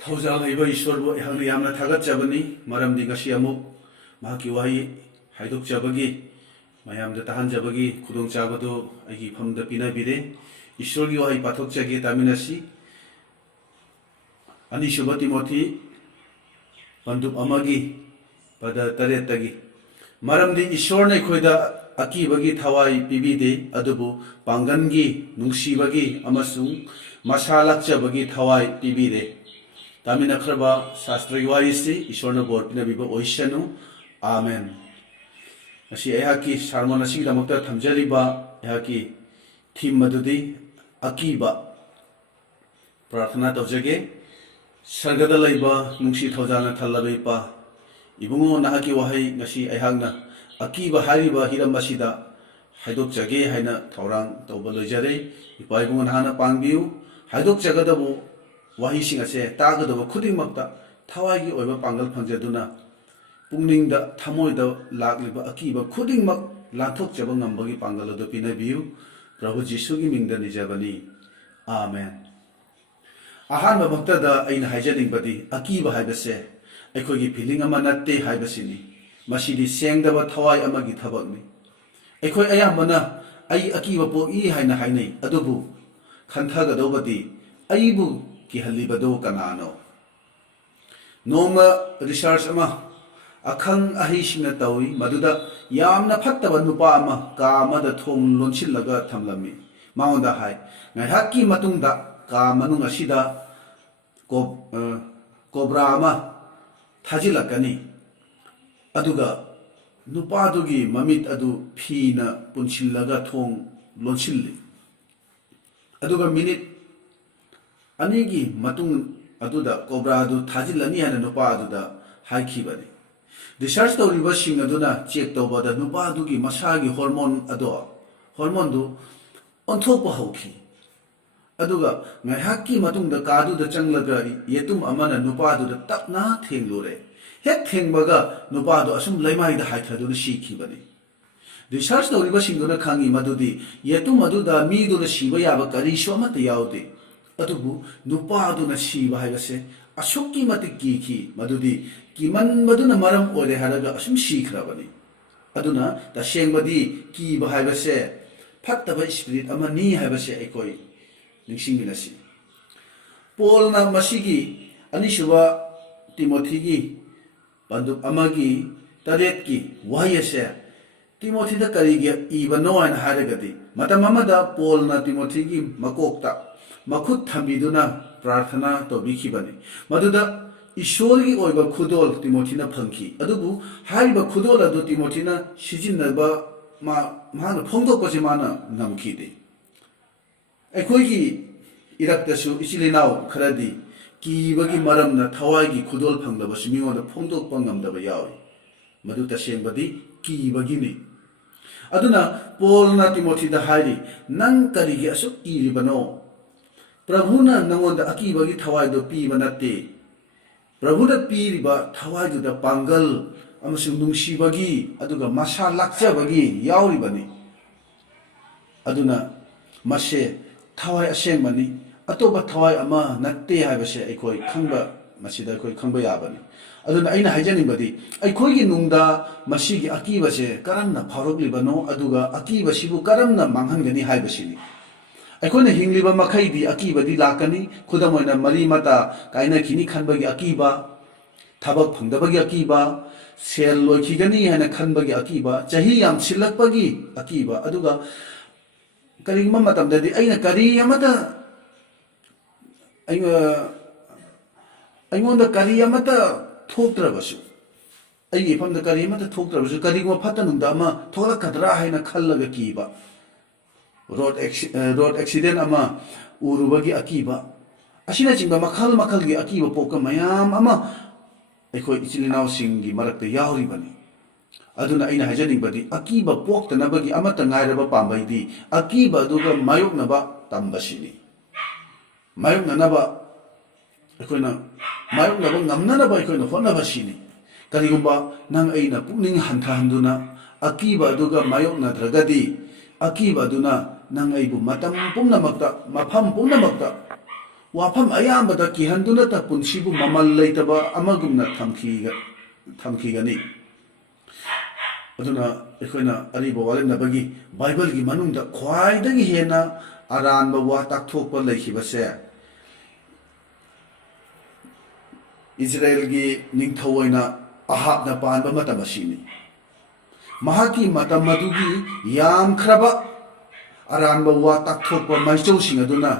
ꯊꯧꯖꯥꯜ ꯂꯩꯕ ꯏꯁꯣꯔꯕꯨ ꯑꯩꯍꯥꯛꯅ ꯌꯥꯝꯅ ꯊꯥꯒꯠꯆꯕꯅꯤ ꯃꯔꯝꯗꯤ ꯉꯁꯤ ꯑꯃꯨꯛ ꯃꯍꯥꯛꯀꯤ ꯋꯥꯍꯩ ꯍꯥꯏꯗꯣꯛꯆꯕꯒꯤ ꯃꯌꯥꯝꯗ ꯇꯥꯍꯟꯖꯕꯒꯤ ꯈꯨꯗꯣꯡꯆꯥꯕꯗꯨ ꯑꯩꯒꯤ ꯏꯐꯝꯗ ꯄꯤꯅꯕꯤꯔꯦ ꯏꯁꯣꯔꯒꯤ ꯋꯥꯍꯩ ꯄꯥꯊꯣꯛꯆꯒꯦ ꯇꯥꯃꯤꯟꯅꯁꯤ ꯑꯅꯤꯁꯨꯕ ꯇꯤꯃꯣꯊꯤ ꯄꯟꯗꯨꯞ ꯑꯃꯒꯤ ꯄꯗ 8 ꯃꯔꯝꯗꯤ ꯏꯁꯣꯔꯅ ꯑꯩꯈꯣꯏꯗ ꯑꯀꯤꯕꯒꯤ ꯊꯋꯥꯏ ꯄꯤꯕꯤꯗꯦ ꯑꯗꯨꯕꯨ ꯄꯥꯡꯒꯟꯒꯤ ꯅꯨꯡꯁꯤꯕꯒꯤ ꯑꯃꯁꯨꯡ ꯃꯁꯥ ꯂꯥꯛꯆꯕꯒꯤ ꯊꯋꯥꯏ ꯄꯤꯕꯤꯔꯦ ꯇꯥꯃꯤꯟꯅꯈ꯭ꯔꯕ ꯁꯥꯁꯇ꯭ꯔꯒꯤ ꯋꯥꯔꯤꯁꯤ ꯏꯁꯣꯔꯅ ꯕꯣꯔ ꯄꯤꯅꯕꯤꯕ ꯑꯣꯏꯁꯅꯨ 아멘. ꯉꯁꯤ ꯑꯩꯍꯥꯛꯀꯤ ꯁꯥꯔꯃꯣꯟ ꯑꯁꯤꯒꯤꯗꯃꯛꯇ ꯊꯝꯖꯔꯤꯕ ꯑꯩꯍꯥꯛꯀꯤ ꯊꯤꯝ ꯑꯗꯨꯗꯤ ꯑꯀꯤꯕ ꯄ꯭ꯔꯥꯔꯊꯅꯥ ꯇꯧꯖꯒꯦ ꯁꯔꯒꯗ ꯂꯩꯕ ꯅꯨꯡꯁꯤ ꯊꯧꯖꯥꯜꯅ ꯊꯜꯂꯕ ꯏꯄꯥ 이bungo nahaki wahay ngasi aihangna akiba hariba hiram asida haidokjage haina thaurang tawba loijare ipa ibungo nahana pangbiu haidokjagadabu wahi sing ase tagadabu khudingmakta thawagi oiba pangal phangjaduna pungningda thamoida lakliba akiba khudingmak lanthokjaba ngambagi pangal adu pinabiu prabhu jisu gi mingda nijabani amen ahanba bhaktada aina haijaningbadi akiba haibase ꯑꯩꯈꯣꯏꯒꯤ feeling ꯑꯃ ꯅꯠꯇꯦ ꯍꯥꯏꯕꯁꯤꯅꯤ ꯃꯁꯤꯗꯤ ꯁꯦꯡꯗꯕ ꯊꯋꯥꯏ ꯑꯃꯒꯤ ꯊꯕꯛꯅꯤ ꯑꯩꯈꯣꯏ ꯑꯌꯥꯝꯕꯅ ꯑꯩ ꯑꯀꯤꯕ ꯄꯣꯛꯏ ꯍꯥꯏꯅ ꯍꯥꯏꯅꯩ ꯑꯗꯨꯕꯨ ꯈꯟꯊꯒꯗꯧꯕꯗꯤ ꯑꯩꯕꯨ ꯀꯤꯍꯜꯂꯤꯕꯗꯨ ꯀꯅꯥꯅꯣ ꯅꯣꯡꯃ ꯔꯤꯁꯔꯆ ꯑꯃ ꯑꯈꯪ ꯑꯍꯩꯁꯤꯡꯅ ꯇꯧꯏ ꯃꯗꯨꯗ ꯌꯥꯝꯅ ꯐꯠꯇꯕ ꯅꯨꯄꯥ ꯑꯃ ꯀꯥ ꯑꯃꯗ ꯊꯣꯡ ꯂꯣꯟꯁꯤꯜꯂꯒ ꯊꯝꯂꯝꯃꯤ ꯃꯉꯣꯟꯗ ꯍꯥꯏ ꯉꯥꯏꯍꯥꯛꯀꯤ ꯃꯇꯨꯡꯗ ꯀꯥ ꯃꯅꯨꯡ ꯑꯁꯤꯗ ꯀꯣꯕ꯭ꯔꯥ ꯑꯃ ꯊꯥꯖꯤꯜꯂꯛꯀꯅꯤ ꯑꯗꯨꯒ ꯅꯨꯄꯥꯗꯨꯒꯤ ꯃꯃꯤꯠ ꯑꯗꯨ ꯐꯤꯅ ꯄꯨꯟꯁꯤꯜꯂꯒ ꯊꯣꯡ ꯂꯣꯟꯁꯤꯜꯂꯤ ꯑꯗꯨꯒ ꯃꯤꯅꯤꯠ 2ꯒꯤ ꯃꯇꯨꯡ ꯑꯗꯨꯗ ꯀꯣꯕ꯭ꯔꯥꯗꯨ ꯊꯥꯖꯤꯜꯂꯅꯤ ꯍꯥꯏꯅ ꯅꯨꯄꯥ ꯑꯗꯨꯗ ꯍꯥꯏꯈꯤꯕꯅꯤ ꯔꯤꯁꯔꯆ ꯇꯧꯔꯤꯕꯁꯤꯡ ꯑꯗꯨꯅ ꯆꯦꯛ ꯇꯧꯕꯗ ꯅꯨꯄꯥꯗꯨꯒꯤ ꯃꯁꯥꯒꯤ ꯍꯣꯔꯃꯣꯟꯗꯨ ꯑꯣꯟꯊꯣꯛꯄ ꯍꯧꯈꯤ ꯑꯗꯨꯒ ꯉꯥꯏꯍꯥꯛꯀꯤ ꯃꯇꯨꯡꯗ ꯀꯥꯗꯨꯗ ꯆꯪꯂꯒ ꯌꯦꯇꯨꯝ ꯑꯃꯅ ꯅꯨꯄꯥꯗꯨꯗ ꯇꯞꯅ ꯊꯦꯡꯂꯨꯔꯦ ꯍꯦꯛ ꯊꯦꯡꯕꯒ ꯅꯨꯄꯥꯗꯨ ꯑꯁꯨꯝ ꯂꯩꯃꯥꯏꯗ ꯍꯥꯏꯊꯗꯨꯅ ꯁꯤꯈꯤꯕꯅꯤ ꯔꯤꯁꯔꯆ ꯇꯧꯔꯤꯕꯁꯤꯡꯗꯨꯅ ꯈꯪꯉꯤ ꯃꯗꯨꯗꯤ ꯌꯦꯇꯨꯝ ꯑꯗꯨꯗ ꯃꯤꯗꯨꯅ ꯁꯤꯕ ꯌꯥꯕ ꯀꯔꯤꯁꯨ ꯑꯃꯠꯇ ꯌꯥꯎꯗꯦ ꯑꯗꯨꯕꯨ ꯅꯨꯄꯥꯗꯨꯅ ꯁꯤꯕ ꯍꯥꯏꯕꯁꯦ ꯑꯁꯨꯛꯀꯤ ꯃꯇꯤꯛ ꯀꯤꯈꯤ ꯃꯗꯨꯗꯤ ꯀꯤꯃꯟꯕꯗꯨꯅ ꯃꯔꯝ ꯑꯣꯏꯔꯦ ꯍꯥꯏꯔꯒ ꯑꯁꯨꯝ ꯁꯤꯈ꯭ꯔꯕꯅꯤ ꯑꯗꯨꯅ ꯇꯁꯦꯡꯕꯗꯤ ꯀꯤꯕ ꯍꯥꯏꯕꯁꯦ ꯐꯠꯇꯕ ꯁ꯭ꯄꯤꯔꯤꯠ ꯑꯃꯅꯤ ꯍꯥꯏꯕꯁꯦ ꯑꯩꯈꯣꯏ ꯅꯤꯡꯁꯤꯡꯃꯤꯟꯅꯁꯤ ꯄꯣꯜꯅ ꯃꯁꯤꯒꯤ ꯑꯅꯤꯁꯨꯕ ꯇꯤꯃꯣꯊꯤꯒꯤ ꯄꯟꯗꯨꯞ ꯑꯃꯒꯤ 8ꯒꯤ ꯋꯥꯍꯩ ꯑꯁꯦ ꯇꯤꯃꯣꯊꯤꯗ ꯀꯔꯤꯒꯤ ꯏꯕꯅꯣ ꯍꯥꯏꯅ ꯍꯥꯏꯔꯒꯗꯤ ꯃꯇꯝ ꯑꯃꯗ ꯄꯣꯜꯅ ꯇꯤꯃꯣꯊꯤꯒꯤ ꯃꯀꯣꯛꯇ ꯃꯈꯨꯠ ꯊꯝꯕꯤꯗꯨꯅ ꯄ꯭ꯔꯥꯔꯊꯅꯥ ꯇꯧꯕꯤꯈꯤꯕꯅꯤ ꯃꯗꯨꯗ ꯏꯁꯣꯔꯒꯤ ꯑꯣꯏꯕ ꯈꯨꯗꯣꯜ ꯇꯤꯃꯣꯊꯤꯅ ꯐꯪꯈꯤ ꯑꯗꯨꯕꯨ ꯍꯥꯏꯔꯤꯕ ꯈꯨꯗꯣꯜ ꯑꯗꯨ ꯇꯤꯃꯣꯊꯤꯅ ꯁꯤꯖꯤꯟꯅꯕ ꯃꯥꯅ ꯐꯣꯡꯗꯣꯛꯄꯁꯤ ꯃꯥꯅ ꯉꯝꯈꯤꯗꯦ ꯑꯩꯈꯣꯏꯒꯤ ꯏꯔꯛꯇꯁꯨ ꯏꯆꯤꯜ ꯏꯅꯥꯎ ꯈꯔꯗꯤ ꯀꯤꯕꯒꯤ ꯃꯔꯝꯅ ꯊꯋꯥꯏꯒꯤ ꯈꯨꯗꯣꯜ ꯐꯪꯂꯕꯁꯨ ꯃꯤꯉꯣꯟꯗ ꯐꯣꯡꯗꯣꯛꯄ ꯉꯝꯗꯕ ꯌꯥꯎꯏ ꯃꯗꯨ ꯇꯁꯦꯡꯕꯗꯤ ꯀꯤꯕꯒꯤꯅꯤ ꯑꯗꯨꯅ ꯄꯣꯜꯅ ꯇꯤꯃꯣꯊꯤꯗ ꯍꯥꯏꯔꯤ ꯅꯪ ꯀꯔꯤꯒꯤ ꯑꯁꯨꯛ ꯀꯤꯔꯤꯕꯅꯣ ꯄ꯭ꯔꯚꯨꯅ ꯅꯪꯉꯣꯟꯗ ꯑꯀꯤꯕꯒꯤ ꯊꯋꯥꯏꯗꯣ ꯄꯤꯕ ꯅꯠꯇꯦ ꯄ꯭ꯔꯚꯨꯅ ꯄꯤꯔꯤꯕ ꯊꯋꯥꯏꯗꯨꯗ ꯄꯥꯡꯒꯜ ꯑꯃꯁꯨꯡ ꯅꯨꯡꯁꯤꯕꯒꯤ ꯑꯗꯨꯒ ꯃꯁꯥ ꯂꯥꯛꯆꯕꯒꯤ ꯌꯥꯎꯔꯤꯕꯅꯤ ꯑꯗꯨꯅ ꯃꯁꯦ ꯊꯋꯥꯏ ꯑꯁꯦꯡꯕꯅꯤ ꯑꯇꯣꯞꯄ ꯊꯋꯥꯏ ꯑꯃ ꯅꯠꯇꯦ ꯍꯥꯏꯕꯁꯦ ꯑꯩꯈꯣꯏ ꯈꯪꯕ ꯌꯥꯕꯅꯤ ꯑꯗꯨꯅ ꯑꯩꯅ ꯍꯥꯏꯖꯅꯤꯡꯕꯗꯤ ꯑꯩꯈꯣꯏꯒꯤ ꯅꯨꯡꯗ ꯃꯁꯤꯒꯤ ꯑꯀꯤꯕꯁꯦ ꯀꯔꯝꯅ ꯐꯥꯎꯔꯛꯂꯤꯕꯅꯣ ꯑꯗꯨꯒ ꯑꯀꯤꯕꯁꯤꯕꯨ ꯀꯔꯝꯅ ꯃꯥꯡꯍꯟꯒꯅꯤ ꯍꯥꯏꯕꯁꯤꯅꯤ ꯑꯩꯈꯣꯏꯅ ꯍꯤꯡꯂꯤꯕ ꯃꯈꯩꯗꯤ ꯑꯀꯤꯕꯗꯤ ꯂꯥꯛꯀꯅꯤ ꯈꯨꯗꯝ ꯑꯣꯏꯅ ꯃꯔꯤ ꯃꯇꯥ ꯀꯥꯏꯅꯈꯤꯅꯤ ꯈꯟꯕꯒꯤ ꯑꯀꯤꯕ ꯊꯕꯛ ꯐꯪꯗꯕꯒꯤ ꯑꯀꯤꯕ ꯁꯦꯜ ꯂꯣꯏꯈꯤꯒꯅꯤ ꯍꯥꯏꯅ ꯈꯟꯕꯒꯤ ꯑꯀꯤꯕ ꯆꯍꯤ ꯌꯥꯝꯁꯤꯜꯂꯛꯄꯒꯤ ꯑꯀꯤꯕ ꯑꯗꯨꯒ ꯀꯔꯤꯒꯨꯝꯕ ꯃꯇꯝꯗꯗꯤ ꯑꯩꯅ ꯀꯔꯤ ꯑꯃꯇ ꯑꯩꯉꯣꯟꯗ ꯀꯔꯤ ꯑꯃꯇ ꯊꯣꯛꯇ꯭ꯔꯕꯁꯨ ꯑꯩꯒꯤ ꯏꯐꯝꯗ ꯀꯔꯤ ꯑꯃꯇ ꯊꯣꯛꯇ꯭ꯔꯕꯁꯨ ꯀꯔꯤꯒꯨꯝꯕ ꯐꯠꯇ ꯅꯨꯡꯗ ꯑꯃ ꯊꯣꯛꯂꯛꯀꯗ꯭ꯔꯥ ꯍꯥꯏꯅ ꯈꯜꯂꯒ ꯀꯤꯕ ꯔꯣꯗ ꯑꯦꯛꯁꯤꯗꯦꯟ ꯑꯃ ꯎꯔꯨꯕꯒꯤ ꯑꯀꯤꯕ ꯑꯁꯤꯅꯆꯤꯡꯕ ꯃꯈꯜ ꯃꯈꯜꯒꯤ ꯑꯀꯤꯕ ꯄꯣꯛꯄ ꯃꯌꯥꯝ ꯑꯃ ꯑꯩꯈꯣꯏ ꯏꯆꯤꯜ ꯏꯅꯥꯎꯁꯤꯡꯒꯤ ꯃꯔꯛꯇ ꯌꯥꯎꯔꯤꯕꯅꯤ ꯑꯗꯨꯅ ꯑꯩꯅ ꯍꯥꯏꯖꯅꯤꯡꯕꯗꯤ ꯑꯀꯤꯕ ꯄꯣꯛꯇꯅꯕꯒꯤ ꯑꯃꯠꯇ ꯉꯥꯏꯔꯕ ꯄꯥꯝꯕꯩꯗꯤ ꯑꯀꯤꯕ ꯑꯗꯨꯒ ꯃꯥꯌꯣꯛꯅꯕ ꯇꯝꯕꯁꯤꯅꯤ ꯃꯥꯌꯣꯛꯅꯕ ꯉꯝꯅꯅꯕ ꯑꯩꯈꯣꯏꯅ ꯍꯣꯠꯅꯕꯁꯤꯅꯤ ꯀꯔꯤꯒꯨꯝꯕ ꯅꯪ ꯑꯩꯅ ꯄꯨꯛꯅꯤꯡ ꯍꯟꯊꯍꯟꯗꯨꯅ ꯑꯀꯤꯕ ꯑꯗꯨꯒ ꯃꯥꯌꯣꯛꯅꯗ꯭ꯔꯒꯗꯤ ꯑꯀꯤꯕ ꯑꯗꯨꯅ ꯅꯪ ꯑꯩꯕꯨ ꯃꯇꯝ ꯄꯨꯝꯅꯃꯛꯇ ꯃꯐꯝ ꯄꯨꯝꯅꯃꯛꯇ ꯋꯥꯐꯝ ꯑꯌꯥꯝꯕꯗ ꯀꯤꯍꯟꯗꯨꯅꯇ ꯄꯨꯟꯁꯤꯕꯨ ꯃꯃꯜ ꯂꯩꯇꯕ ꯑꯃꯒꯨꯝꯅ ꯊꯝꯈꯤꯒꯅꯤ꯫ ꯑꯗꯨꯅ ꯑꯩꯈꯣꯏꯅ ꯑꯔꯤꯕ ꯋꯥꯔꯦꯝꯅꯕꯒꯤ ꯕꯥꯏꯕꯜꯒꯤ ꯃꯅꯨꯡꯗ ꯈ꯭ꯋꯥꯏꯗꯒꯤ ꯍꯦꯟꯅ ꯑꯔꯥꯟꯕ ꯋꯥ ꯇꯥꯛꯊꯣꯛꯄ ꯂꯩꯈꯤꯕꯁꯦ ꯏꯖꯔꯦꯜꯒꯤ ꯅꯤꯡꯊꯧ ꯑꯣꯏꯅ ꯑꯍꯥꯕꯅ ꯄꯥꯟꯕ ꯃꯇꯝ ꯑꯁꯤꯅꯤ꯫ ꯃꯍꯥꯛꯀꯤ ꯃꯇꯝ ꯑꯗꯨꯒꯤ ꯌꯥꯝꯈ꯭ꯔꯕ ꯑꯔꯥꯟꯕ ꯋꯥ ꯇꯥꯛꯊꯣꯛꯄ ꯃꯥꯏꯆꯧꯁꯤꯡ ꯑꯗꯨꯅ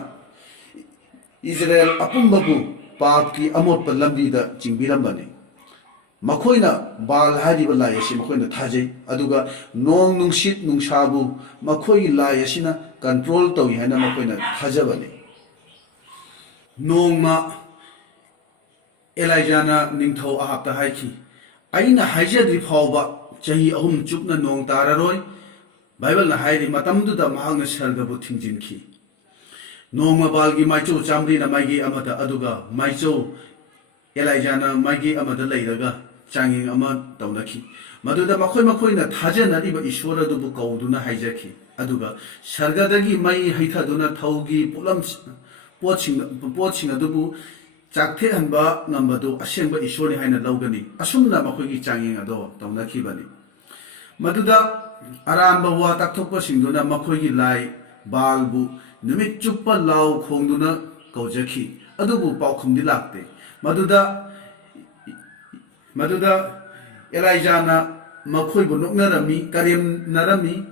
ꯏꯖꯔꯦꯜ ꯑꯄꯨꯝꯕꯕꯨ ꯄꯥꯞꯀꯤ ꯑꯃꯣꯠꯄ ꯂꯝꯕꯤꯗ ꯆꯤꯡꯕꯤꯔꯝꯕꯅꯤ꯫ ꯃꯈꯣꯏꯅ ꯕꯥꯜ ꯍꯥꯏꯔꯤꯕ ꯂꯥꯏ ꯑꯁꯤ ꯃꯈꯣꯏꯅ ꯊꯥꯖꯩ, ꯑꯗꯨꯒ ꯅꯣꯡ ꯅꯨꯡꯁꯤꯠ ꯅꯨꯡꯁꯥꯕꯨ ꯃꯈꯣꯏꯒꯤ ꯂꯥꯏ ꯑꯁꯤꯅ ꯀꯟꯇ꯭ꯔꯣꯜ ꯇꯧꯏ ꯍꯥꯏꯅ ꯃꯈꯣꯏꯅ ꯊꯥꯖꯕꯅꯤ꯫ ꯅꯣꯡꯃ ꯑꯦꯂꯥꯏꯖꯥꯅ ꯅꯤꯡꯊꯧ ꯑꯍꯥꯕꯇ ꯍꯥꯏꯈꯤ, ꯑꯩꯅ ꯍꯥꯏꯖꯗ꯭ꯔꯤ ꯐꯥꯎꯕ ꯆꯍꯤ 3 ꯆꯨꯞꯅ ꯅꯣꯡ ꯇꯥꯔꯔꯣꯏ꯫ ꯕꯥꯏꯕꯜꯅ ꯍꯥꯏꯔꯤ ꯃꯇꯝꯗꯨꯗ ꯃꯍꯥꯛꯅ ꯁꯔꯒꯕꯨ ꯊꯤꯡꯖꯤꯟꯈꯤ꯫ ꯅꯣꯡꯃ ꯕꯥꯜꯒꯤ ꯃꯥꯏꯆꯧ ꯆꯥꯝꯃꯔꯤꯅ ꯃꯥꯏꯀꯩ ꯑꯃꯗ, ꯑꯗꯨꯒ ꯃꯥꯏꯆꯧ ꯑꯦꯂꯥꯏꯖꯥꯅ ꯃꯥꯏꯀꯩ ꯑꯃꯗ ꯂꯩꯔꯒ ꯆꯥꯡꯌꯦꯡ ꯑꯃ ꯇꯧꯅꯈꯤ꯫ ꯃꯗꯨꯗ ꯃꯈꯣꯏꯅ ꯊꯥꯖꯅꯔꯤꯕ ꯏꯁꯣꯔ ꯑꯗꯨꯕꯨ ꯀꯧꯗꯨꯅ ꯍꯥꯏꯖꯈꯤ, ꯑꯗꯨꯒ ꯁꯔꯒꯗꯒꯤ ꯃꯩ ꯍꯩꯊꯗꯨꯅ ꯊꯧꯒꯤ ꯄꯣꯠꯁꯤꯡ ꯑꯗꯨꯕꯨ ꯆꯥꯛꯊꯦꯛꯍꯟꯕ ꯉꯝꯕꯗꯨ ꯑꯁꯦꯡꯕ ꯏꯁꯣꯔꯅꯤ ꯍꯥꯏꯅ ꯂꯧꯒꯅꯤ꯫ ꯑꯁꯨꯝꯅ ꯃꯈꯣꯏꯒꯤ ꯆꯥꯡꯌꯦꯡ ꯑꯗꯣ ꯇꯧꯅꯈꯤꯕꯅꯤ꯫ ꯃꯗꯨꯗ ꯑꯔꯥꯟꯕ ꯋꯥ ꯇꯥꯛꯊꯣꯛꯄꯁꯤꯡꯗꯨꯅ ꯃꯈꯣꯏꯒꯤ ꯂꯥꯏ ꯕꯥꯜꯕꯨ ꯅꯨꯃꯤꯠ ꯆꯨꯞꯄ ꯂꯥꯎ ꯈꯣꯡꯗꯨꯅ ꯀꯧꯖꯈꯤ, ꯑꯗꯨꯕꯨ ꯄꯥꯎꯈꯨꯝꯗꯤ ꯂꯥꯛꯇꯦ꯫ ꯃꯗꯨꯗ ꯑꯦꯂꯥꯏꯖꯥꯅ ꯃꯈꯣꯏꯕꯨ ꯅꯣꯛꯅꯔꯝꯃꯤ, ꯀꯔꯦꯝꯅꯔꯝꯃꯤ,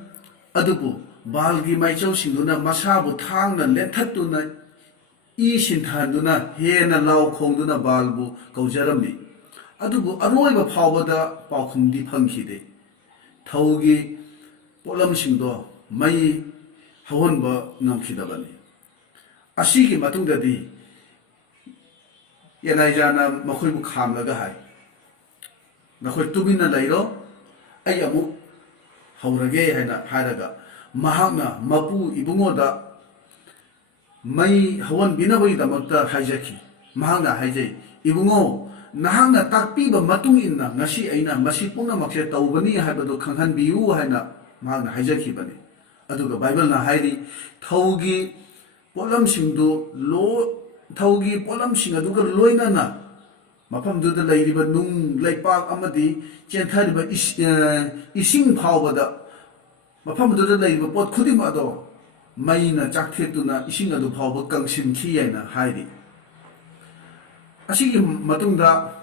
ꯑꯗꯨꯕꯨ ꯕꯥꯜꯒꯤ ꯃꯥꯏꯆꯧꯁꯤꯡꯗꯨꯅ ꯃꯁꯥꯕꯨ ꯊꯥꯡꯅ ꯂꯦꯟꯊꯠꯇꯨꯅ ꯏ ꯁꯤꯟꯊꯍꯟꯗꯨꯅ ꯍꯦꯟꯅ ꯂꯥꯎ ꯈꯣꯡꯗꯨꯅ ꯕꯥꯜꯕꯨ ꯀꯧꯖꯔꯝꯃꯤ꯫ ꯑꯗꯨꯕꯨ ꯑꯔꯣꯏꯕ ꯐꯥꯎꯕꯗ ꯄꯥꯎꯈꯨꯝꯗꯤ ꯐꯪꯈꯤꯗꯦ꯫ ꯊꯧꯒꯤ ꯄꯣꯠꯂꯝꯁꯤꯡꯗꯣ ꯃꯩ ꯍꯧꯍꯟꯕ ꯉꯝꯈꯤꯗꯕꯅꯤ꯫ ꯑꯁꯤꯒꯤ ꯃꯇꯨꯡꯗꯗꯤ ꯑꯦꯂꯥꯏꯖꯥꯅ ꯃꯈꯣꯏꯕꯨ ꯈꯥꯝꯂꯒ ꯍꯥꯏ, ꯅꯈꯣꯏ ꯇꯨꯃꯤꯟꯅ ꯂꯩꯔꯣ, ꯑꯩ ꯑꯃꯨꯛ ꯍꯧꯔꯒꯦ ꯍꯥꯏꯅ ꯍꯥꯏꯔꯒ ꯃꯍꯥꯛꯅ ꯃꯄꯨ ꯏꯕꯨꯡꯉꯣꯗ ꯃꯩ ꯍꯧꯍꯟꯕꯤꯅꯕꯒꯤꯗꯃꯛꯇ ꯍꯥꯏꯖꯈꯤ꯫ ꯃꯍꯥꯛꯅ ꯍꯥꯏꯖꯩ, ꯏꯕꯨꯡꯉꯣ, ꯅꯍꯥꯛꯅ ꯇꯥꯛꯄꯤꯕ ꯃꯇꯨꯡ ꯏꯟꯅ ꯉꯁꯤ ꯑꯩꯅ ꯃꯁꯤ ꯄꯨꯝꯅꯃꯛꯁꯦ ꯇꯧꯒꯅꯤ ꯍꯥꯏꯕꯗꯨ ꯈꯪꯍꯟꯕꯤꯌꯨ ꯍꯥꯏꯅ ꯃꯍꯥꯛꯅ ꯍꯥꯏꯖꯈꯤꯕꯅꯤ꯫ ꯑꯗꯨꯒ ꯕꯥꯏꯕꯜꯅ ꯍꯥꯏꯔꯤ, ꯊꯧꯒꯤ ꯄꯣꯠꯂꯝꯁꯤꯡ ꯑꯗꯨꯒ ꯂꯣꯏꯅꯅ ꯃꯐꯝꯗꯨꯗ ꯂꯩꯔꯤꯕ ꯅꯨꯡ ꯂꯩꯄꯥꯛ ꯑꯃꯗꯤ ꯆꯦꯟꯊꯔꯤꯕ ꯏꯁꯤꯡ ꯐꯥꯎꯕꯗ, ꯃꯐꯝꯗꯨꯗ ꯂꯩꯔꯤꯕ ꯄꯣꯠ ꯈꯨꯗꯤꯡꯃꯛ ꯑꯗꯣ ꯃꯩꯅ ꯆꯥꯛꯊꯦꯛꯇꯨꯅ ꯏꯁꯤꯡ ꯑꯗꯨ ꯐꯥꯎꯕ ꯀꯪꯁꯤꯟꯈꯤ ꯍꯥꯏꯅ ꯍꯥꯏꯔꯤ꯫ ꯑꯁꯤꯒꯤ ꯃꯇꯨꯡꯗ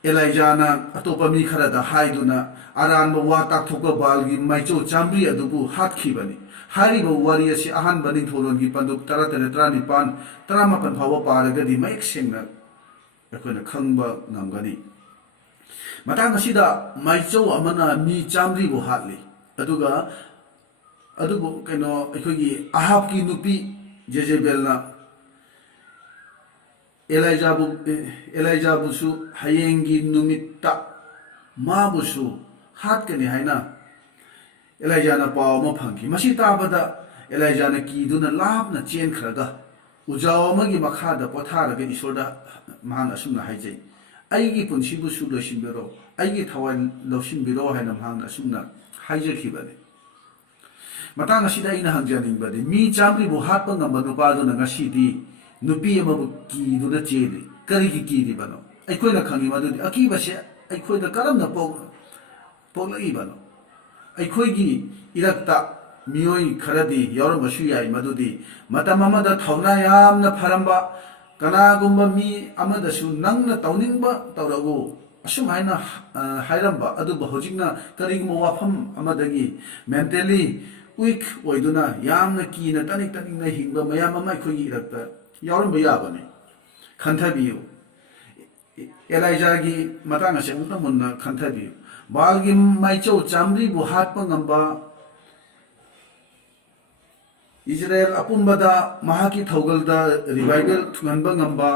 ꯑꯦꯂꯥꯏꯖꯥꯅ ꯑꯇꯣꯞꯄ ꯃꯤ ꯈꯔꯗ ꯍꯥꯏꯗꯨꯅ ꯑꯔꯥꯟꯕ ꯋꯥ ꯇꯥꯛꯊꯣꯛꯄ ꯕꯥꯜꯒꯤ ꯃꯥꯏꯆꯧ 100 ꯑꯗꯨꯕꯨ ꯍꯥꯠꯈꯤꯕꯅꯤ꯫ ꯍꯥꯏꯔꯤꯕ ꯋꯥꯔꯤ ꯑꯁꯤ ꯑꯍꯥꯟꯕ ꯅꯤꯡꯊꯧꯔꯣꯟꯒꯤ ꯄꯟꯗꯨꯞ 18, 19, 18 ꯐꯥꯎꯕ ꯄꯥꯔꯒꯗꯤ ꯃꯌꯦꯛ ꯁꯦꯡꯅ ꯑꯩꯈꯣꯏꯅ ꯈꯪꯕ ꯉꯝꯒꯅꯤ꯫ ꯃꯇꯥꯡ ꯑꯁꯤꯗ ꯃꯥꯏꯆꯧ ꯑꯃꯅ ꯃꯤ 100ꯕꯨ ꯍꯥꯠꯂꯤ, ꯑꯗꯨꯕꯨ ꯑꯩꯈꯣꯏꯒꯤ ꯑꯍꯥꯕꯀꯤ ꯅꯨꯄꯤ ꯖꯦꯖꯦꯕꯦꯜꯅ ꯑꯦꯂꯥꯏꯖꯥꯕꯨꯁꯨ ꯍꯌꯦꯡꯒꯤ ꯅꯨꯃꯤꯠꯇ ꯃꯥꯕꯨꯁꯨ ꯍꯥꯠꯀꯅꯤ ꯍꯥꯏꯅ ꯑꯦꯂꯥꯏꯖꯥꯅ ꯄꯥꯎ ꯑꯃ ꯐꯪꯈꯤ꯫ ꯃꯁꯤ ꯇꯥꯕꯗ ꯑꯦꯂꯥꯏꯖꯥꯅ ꯀꯤꯗꯨꯅ ꯂꯥꯞꯅ ꯆꯦꯟꯈ꯭ꯔꯒ ꯎꯖꯥꯎ ꯑꯃꯒꯤ ꯃꯈꯥꯗ ꯄꯣꯊꯥꯔꯒ ꯏꯁꯣꯔꯗ ꯃꯍꯥꯛꯅ ꯑꯁꯨꯝꯅ ꯍꯥꯏꯖꯩ, ꯑꯩꯒꯤ ꯄꯨꯟꯁꯤꯕꯨꯁꯨ ꯂꯣꯏꯁꯤꯟꯕꯤꯔꯣ, ꯑꯩꯒꯤ ꯊꯋꯥꯏ ꯂꯧꯁꯤꯟꯕꯤꯔꯣ ꯍꯥꯏꯅ ꯃꯍꯥꯛꯅ ꯑꯁꯨꯝꯅ ꯍꯥꯏꯖꯈꯤꯕꯅꯤ꯫ ꯃꯇꯥꯡ ꯑꯁꯤꯗ ꯑꯩꯅ ꯍꯪꯖꯅꯤꯡꯕꯗꯤ, ꯃꯤ 100ꯕꯨ ꯍꯥꯠꯄ ꯉꯝꯕ ꯅꯨꯄꯥꯗꯨꯅ ꯉꯁꯤꯗꯤ ꯅꯨꯄꯤ ꯑꯃꯕꯨ ꯀꯤꯗꯨꯅ ꯆꯦꯜꯂꯤ꯫ ꯀꯔꯤꯒꯤ ꯀꯤꯔꯤꯕꯅꯣ? ꯑꯩꯈꯣꯏꯅ ꯈꯪꯉꯤ ꯃꯗꯨꯗꯤ ꯑꯀꯤꯕꯁꯦ ꯑꯩꯈꯣꯏꯗ ꯀꯔꯝꯅ ꯄꯣꯛꯂꯛꯏꯕꯅꯣ? ꯑꯩꯈꯣꯏꯒꯤ ꯏꯔꯛꯇ ꯃꯤꯑꯣꯏ ꯈꯔꯗꯤ ꯌꯥꯎꯔꯝꯕꯁꯨ ꯌꯥꯏ ꯃꯗꯨꯗꯤ ꯃꯇꯝ ꯑꯃꯗ ꯊꯧꯅꯥ ꯌꯥꯝꯅ ꯐꯔꯝꯕ ꯀꯅꯥꯒꯨꯝꯕ ꯃꯤ ꯑꯃꯗꯁꯨ ꯅꯪꯅ ꯇꯧꯅꯤꯡꯕ ꯇꯧꯔꯛꯎ ꯑꯁꯨꯝꯍꯥꯏꯅ ꯍꯥꯏꯔꯝꯕ, ꯑꯗꯨꯕꯨ ꯍꯧꯖꯤꯛꯅ ꯀꯔꯤꯒꯨꯝꯕ ꯋꯥꯐꯝ ꯑꯃꯗꯒꯤ ꯃꯦꯟꯇꯦꯜꯂꯤ ꯋꯤꯛ ꯑꯣꯏꯗꯨꯅ ꯌꯥꯝꯅ ꯀꯤꯅ ꯇꯅꯤꯛꯅ ꯍꯤꯡꯕ ꯃꯌꯥꯝ ꯑꯃ ꯑꯩꯈꯣꯏꯒꯤ ꯏꯔꯛꯇ ꯌꯥꯎꯔꯝꯕ ꯌꯥꯕꯅꯤ꯫ ꯈꯟꯊꯕꯤꯌꯨ, ꯑꯦꯂꯥꯏꯖꯥꯒꯤ ꯃꯇꯥꯡ ꯑꯁꯤ ꯑꯃꯨꯛꯇ ꯃꯨꯟꯅ ꯈꯟꯊꯕꯤꯌꯨ꯫ ꯕꯥꯜꯒꯤ ꯃꯥꯏꯆꯧ 100ꯕꯨ ꯍꯥꯠꯄ ꯉꯝꯕ, ꯏꯖꯔꯦꯜ ꯑꯄꯨꯝꯕꯗ ꯃꯍꯥꯛꯀꯤ ꯊꯧꯒꯜꯗ ꯔꯤꯚꯥꯏꯚꯦꯜ ꯊꯨꯡꯍꯟꯕ ꯉꯝꯕ,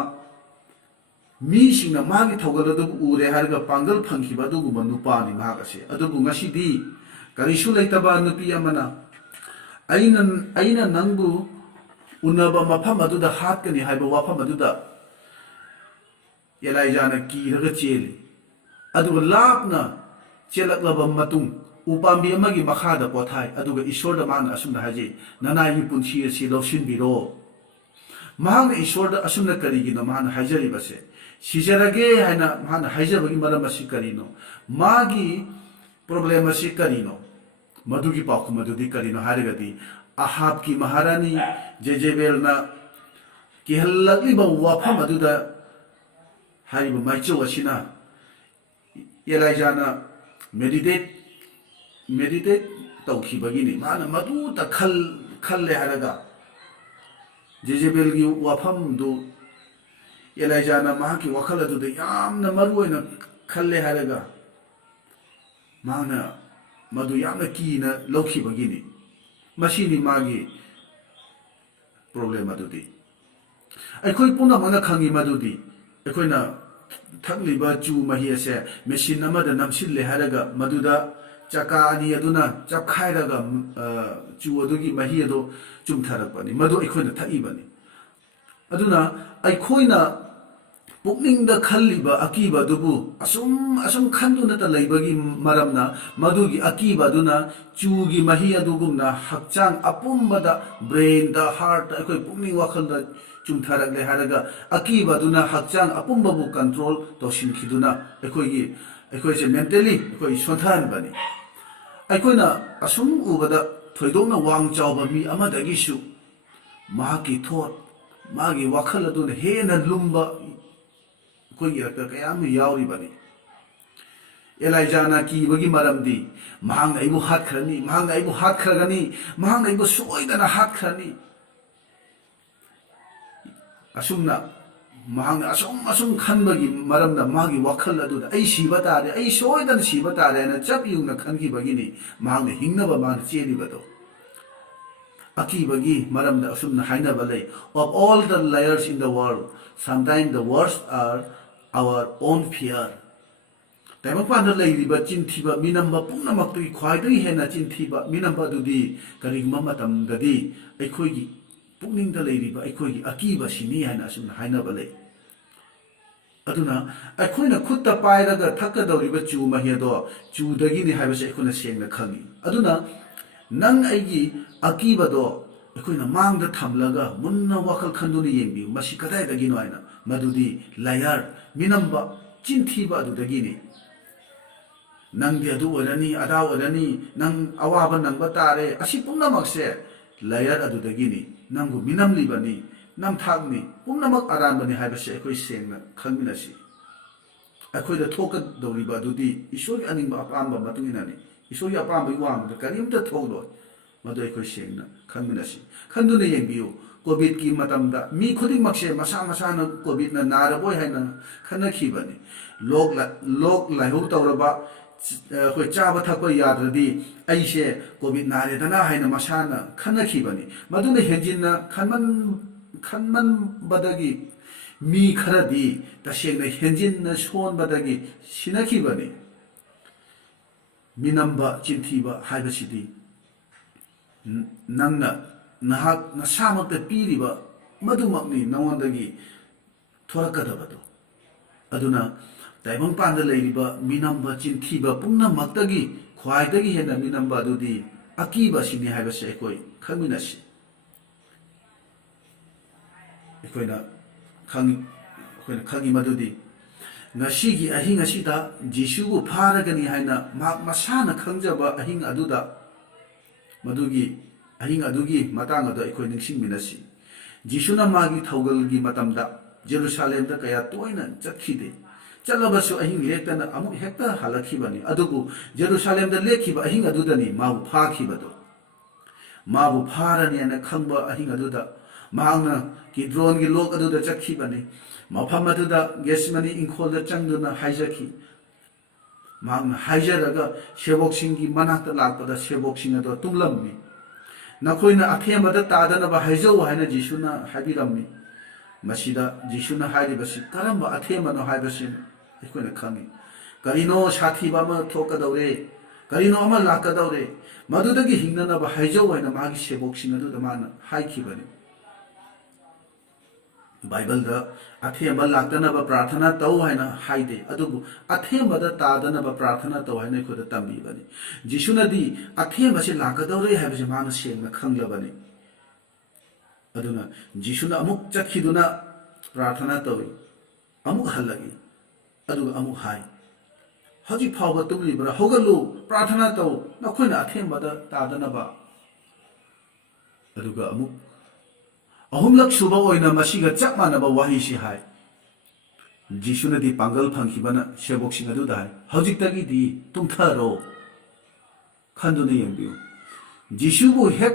ꯃꯤꯁꯤꯡꯅ ꯃꯍꯥꯛꯀꯤ ꯊꯧꯒꯜ ꯑꯗꯨꯕꯨ ꯎꯔꯦ ꯍꯥꯏꯔꯒ ꯄꯥꯡꯒꯜ ꯐꯪꯈꯤꯕ ꯑꯗꯨꯒꯨꯝꯕ ꯅꯨꯄꯥꯅꯤ ꯃꯍꯥꯛ ꯑꯁꯤ꯫ ꯑꯗꯨꯕꯨ ꯉꯁꯤꯗꯤ ꯀꯔꯤꯁꯨ ꯂꯩꯇꯕ ꯅꯨꯄꯤ ꯑꯃꯅ ꯑꯩꯅ ꯅꯪꯕꯨ ꯎꯅꯕ ꯃꯐꯝ ꯑꯗꯨꯗ ꯍꯥꯠꯀꯅꯤ ꯍꯥꯏꯕ ꯋꯥꯐꯝ ꯑꯗꯨꯗ ꯑꯦꯂꯥꯏꯖꯥꯅ ꯀꯤꯔꯒ ꯆꯦꯜꯂꯤ꯫ ꯑꯗꯨꯒ ꯂꯥꯞꯅ ꯆꯦꯜꯂꯛꯂꯕ ꯃꯇꯨꯡ ꯎꯄꯥꯝꯕꯤ ꯑꯃꯒꯤ ꯃꯈꯥꯗ ꯄꯣꯊꯥꯏ, ꯑꯗꯨꯒ ꯏꯁꯣꯔꯗ ꯃꯥꯅ ꯑꯁꯨꯝꯅ ꯍꯥꯏꯖꯩ, ꯅꯅꯥꯏꯒꯤ ꯄꯨꯟꯁꯤ ꯑꯁꯤ ꯂꯧꯁꯤꯟꯕꯤꯔꯣ, mahang ishwarda asumna karigino mahana haijaribase sijarage haina mahana haijabagi maram asi karino magi problem asi karino madugi pauku madudi karino harigati ahab ki maharani jezebel na kihallakli ba wafam aduda hariba maicho asina Elijah na meditate taukhibagini mana madu ta khalle haraga Jezebel gi wafam du Elijah na mahaki wakhal adu de yamna maruina khalle haraga mana madu yamna kina lokhibagini masini magi problem adudi aikhoi puna mana khangi madudi aikoina thakliba chu mahi ase machine amada namsille haraga maduda chaka ani aduna chapkhairaga chu adugi mahi ado chumtharakpani madu aikhoina thakibani aduna aikhoina pukningda khalliba akiba dubu asum khanduna ta leibagi maramna madugi akiba duna chugi mahi adugumna hakchang apumbada brain da heart aikoi pukning wakhalda chumtharakle haraga akiba duna hakchang apumbabu control toshin khiduna aikoi se mentally aikoi sonthan bani aikoina asum ubada thoidongna wang chawba mi amadagi su mahaki thought magi wakhal aduna hena lumba koi yakta kayam yauri bani Elijah na ki bagi maramdi mahang aibu hat khrani mahang aibu soidana hat khrani asumna mahang asum khanbagi maramda magi wakhal aduda ai siba tare ai soidana siba tare na chap yungna khangi bagini mahang hingnaba man cheli bado akibagi maramda asumna haina balai of all the layers in the world sometimes the worst are our own fear taimapanda leiriba chinthiba minamba pumnamakti khwaidai hena chinthiba minamba dudi karigma matamdadi aikhoigi pukningda leiriba aikhoigi akiba sini haina asumna haina balai aduna aikhoina khutta pairaga thakadoriba chu mahiado chu dagini haibase aikhoina sengna khangi aduna nang aigi akiba do aikhoina mangda thamlaga munna wakhal khanduni yengbi masi kadai dagino haina madudi layar minamba chinthiba adudagini nangdi adu orani ada orani nang awaba nangba tare asi pumnamakse layar adudagini nangu minamlibani namthakni pumnamak aranbani haibase aikoi sengna khangminasi aikhoida thokadoriba adudi ishori aningba apamba matunginani ishori apamba iwangda karimta thoklo madu aikoi sengna khangminasi khanduna yengbiu COVID ki matamda mi khuding makse masa na COVID na naraboi haina khanakhibani lok laihu tawraba khoi chaba thakwa yadradi aise COVID nare dana haina masana khanakhibani maduna henjinna khanman badagi mi kharadi tasengna henjinna son badagi sinakhibani minamba chinthiba haibasidi nangna nahak nasamakta piriba madumakni nawandagi thorakadabado aduna taibangpanda leiriba minamba chinthiba pumnamaktagi khwaidagi hena minamba adudi akiba sini haibase aikoi khangminasi aikoina khangi madudi ngasigi ahing asida jisugu pharagani haina masana khangjaba ahing aduda madugi ahing adugi matang ado aikoi ningsingminasi jisuna magi thaugalgi matamda Jerusalem da kaya toina chakhide chalabasu ahing lektana amu hekta halakhibani adugu Jerusalem da lekhiba ahing adudani mabu phakhibado mabu pharani ana khangba ahing aduda mahangna Kidron gi lok aduda chakhibani mafam aduda Gesmani inkhol da changduna haijaki mahangna haijaraga sheboksingi manakta lakpada sheboksing ado tumlammi nakhoina athemada tadana ba haijau haina jisuna habirammi masida jisuna hairibasi karamba athemano haibasin aikoina khangi karino sathi bama thokadawre karino ama lakadawre madudagi hingnana ba haijau haina magi sheboksing adu mana haikhibani Bible da athemba laktana ba prarthana tau haina haide adubu athemba da tadana ba prarthana tau haina khoda tambi bani jisuna di athemba se lakadawre haibase mana sengna khanglabani aduna jisuna amuk chakhiduna प्रार्थना तौरी अमुक हल्लगी अदुगा अमुक high हजी फावगा तुमलिब्रा होगलु प्रार्थना तौ नखोइना अथेंबदा तादनबा अदुगा अमुक अहुमलक सुबा ओइना मसिगा चप मानबा वाहिसि high जिसुनदी Pongal फंखिबना सेबोकसिंग अदुदा high हजितगीदी तुमथारो खंदुना यंबियु जिसुबु हेक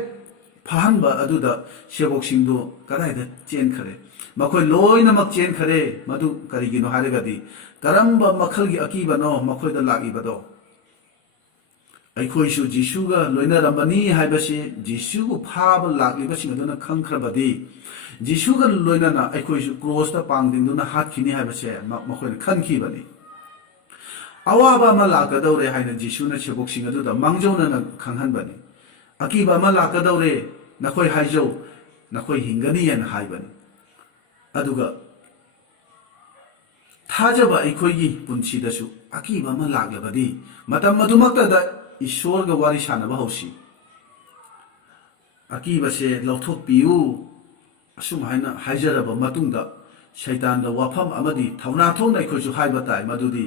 फाहनबा अदुदा सेबोकसिंदो कदाइदा चेनखरे मखोय लोइनमक चेनखरे मधु करिगिनो हारगदी करंबा मखलगी अकीबनो मखोयदा लागिबदो अखोयसु जिसुगा लोइनरंबनी हाइबसे जिसुबु फाबा लागिबसिंग अदुना खंखरबदी जिसुगा लोइनना अखोयसु क्रॉसता पांगदिंदुना हातखिनी हाइबसे मखोयना खनखिबनी अवाबा मा लाकदौरे हाइना जिसुना सेबोकसिंग अदुदा मांगजौना खंगहनबनी अकीबा मा लाकदौरे नखोय हाइजौ नखोय हिंगनी यन हाइबनी अदुगा थाजबा अखोयगी पुंसीदसु अकीबा मा लागलबदी मतम मधुमक्तदा ईश्वरगा वारी सानबा हौसी अकीबसे लौथोकपियु असुम हाइना हाइजरबा मतुंगदा शैतानदा वाफम अमदी थौना थौना अखोयसु हाइबा ताइ मदुदी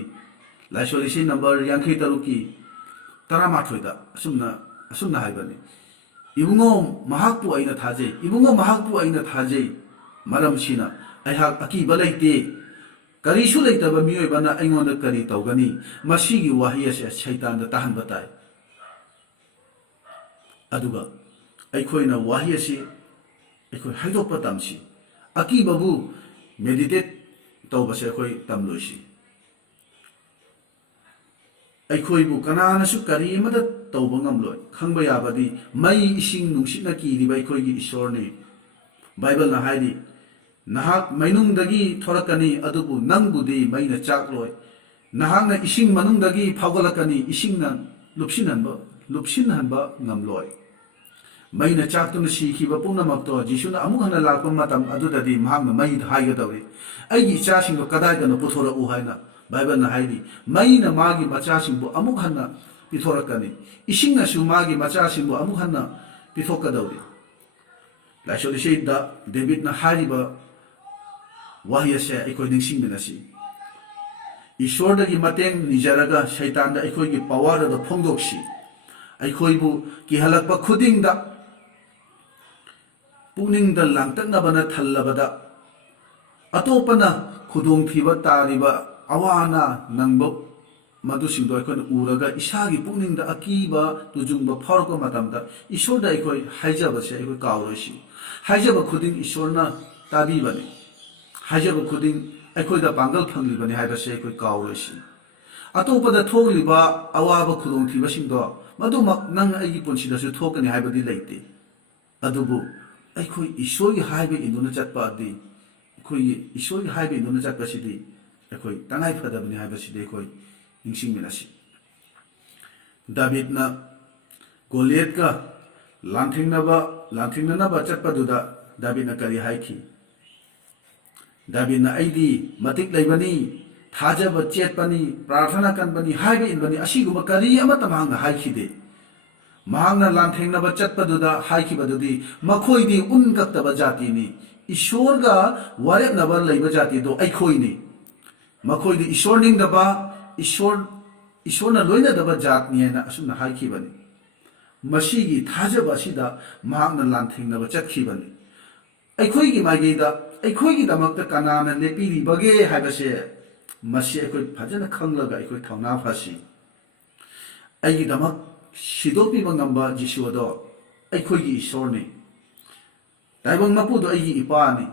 लाइसोलेशन नंबर 53 की 18दा असुमना हाइबनी इबुंगो महाकपु आइना थाजे इबुंगो महाकपु आइना थाजे मरमसिना अहाक अकीबा लैते करीसु लैतबा मियोइबना अइंगोंदा करी तौगनी मसीगी वाही असे शैतानदा ताहनबा ताइ अदुगा अखोइना वाही असे अखोइ हाइदोकपा तमसी अकीबाबु मेडिटेट तौबसे अखोइ तमलोइसी अखोइबु कनानसु करीमदा तौबा ngamloi khangba yabadi mai ising nungsitna kiriba अखोइगी ईश्वरनी बाइबल ना हाइदी नहाक मैनुंगदगी थोरकनी अदुबु नंगबुदी मैना चाकलोय नहाकना इसिंग मनुंगदगी फागोलकनी इसिंगना लुपसिनहनबा ngamloi मैना चाकतुना सिखिबा पुनमक्तो जिसुना अमुक हना लाकपा मतम अदुददी महाकना मै हाइगदौरी अइगी इचासिंगो कदाइदना पुथोरउ हाइना बाइबल ना हाइदी मैना मागी मचासिंगबु अमुक हना पिथोरकनी इसिंगनासु मागी मचासिंगबु अमुक हना पिथोकदौरी लाइसोलेशनदा डेविडना हारिबा वाहियसे अखोइ निंसिंगनसी ईश्वरदगी मतेंग निजरगा शैतानदा अखोइगी पावरदा फोंदोक्सी अखोइबु किहलकपा खुदिंगदा पुनिंगदा लांगतनबना थल्लबदा अतोपना खुदोंग थीबा तारिबा अवाना नंगबो मधुसिंदो अखोइना उरगा इसागी पुनिंगदा अकीबा तुजुंगबा फारको मतमदा ईश्वरदा अखोइ हाइजबसे अखोइ कावरोसी हाइजबा खुदिंग ईश्वरना ताबीबनी हाइजबा खुदिंग अखोइदा पांगल फंगलिबनी हाइबसे अखोइ कावरोसी अतोपदा थोगलिबा अवाबा खुदोंग थीबसिंदो मधुमक नंग अइगी पुंसीदसु थोकनी हाइबदी लैते अदुबु अखोइ ईश्वरगी हाइबे इन्दुना चटपा अदि अखोइ ईश्वरगी हाइबे इन्दुना चटपसिदी अखोइ तंगाइ फदबनी हाइबसिदी अखोइ निंसिंगमिनसी दाविदना गोलियतका लांथिंगनबा चटपदुदा दाविदना करी हाइखी दाविदना अइदी मतिक लैबनी थाजबा चेतपनी प्रार्थना कनबनी हाइबे इनबनी असिगुबा करी अमता महांगना हाइखिदे महांगना लांथेंगनबा चटपदुदा हाइखिबदुदी मखोइदी उनकक्तबा जातिनी ईश्वरगा वारेनबा लैबा जातिदो अखोइनी मखोइदी ईश्वर निंगदबा ईश्वरना लोइनदबा जातनियना असुमना हाइखिबनी मसीगी थाजबा सिदा महांगना लांथेंगनबा चटखिबनी अखोइगी माइगेदा अखोइगी दमकता कनाना लेपिरिबगे हाइबसे मसी अखोइ फजना खंगलगा अखोइ थौना फासी अइगी दमक सिदोपिबा ngamba जिसुदो अखोइगी ईश्वरनी ताइबंग मपुदो अइगी इपानी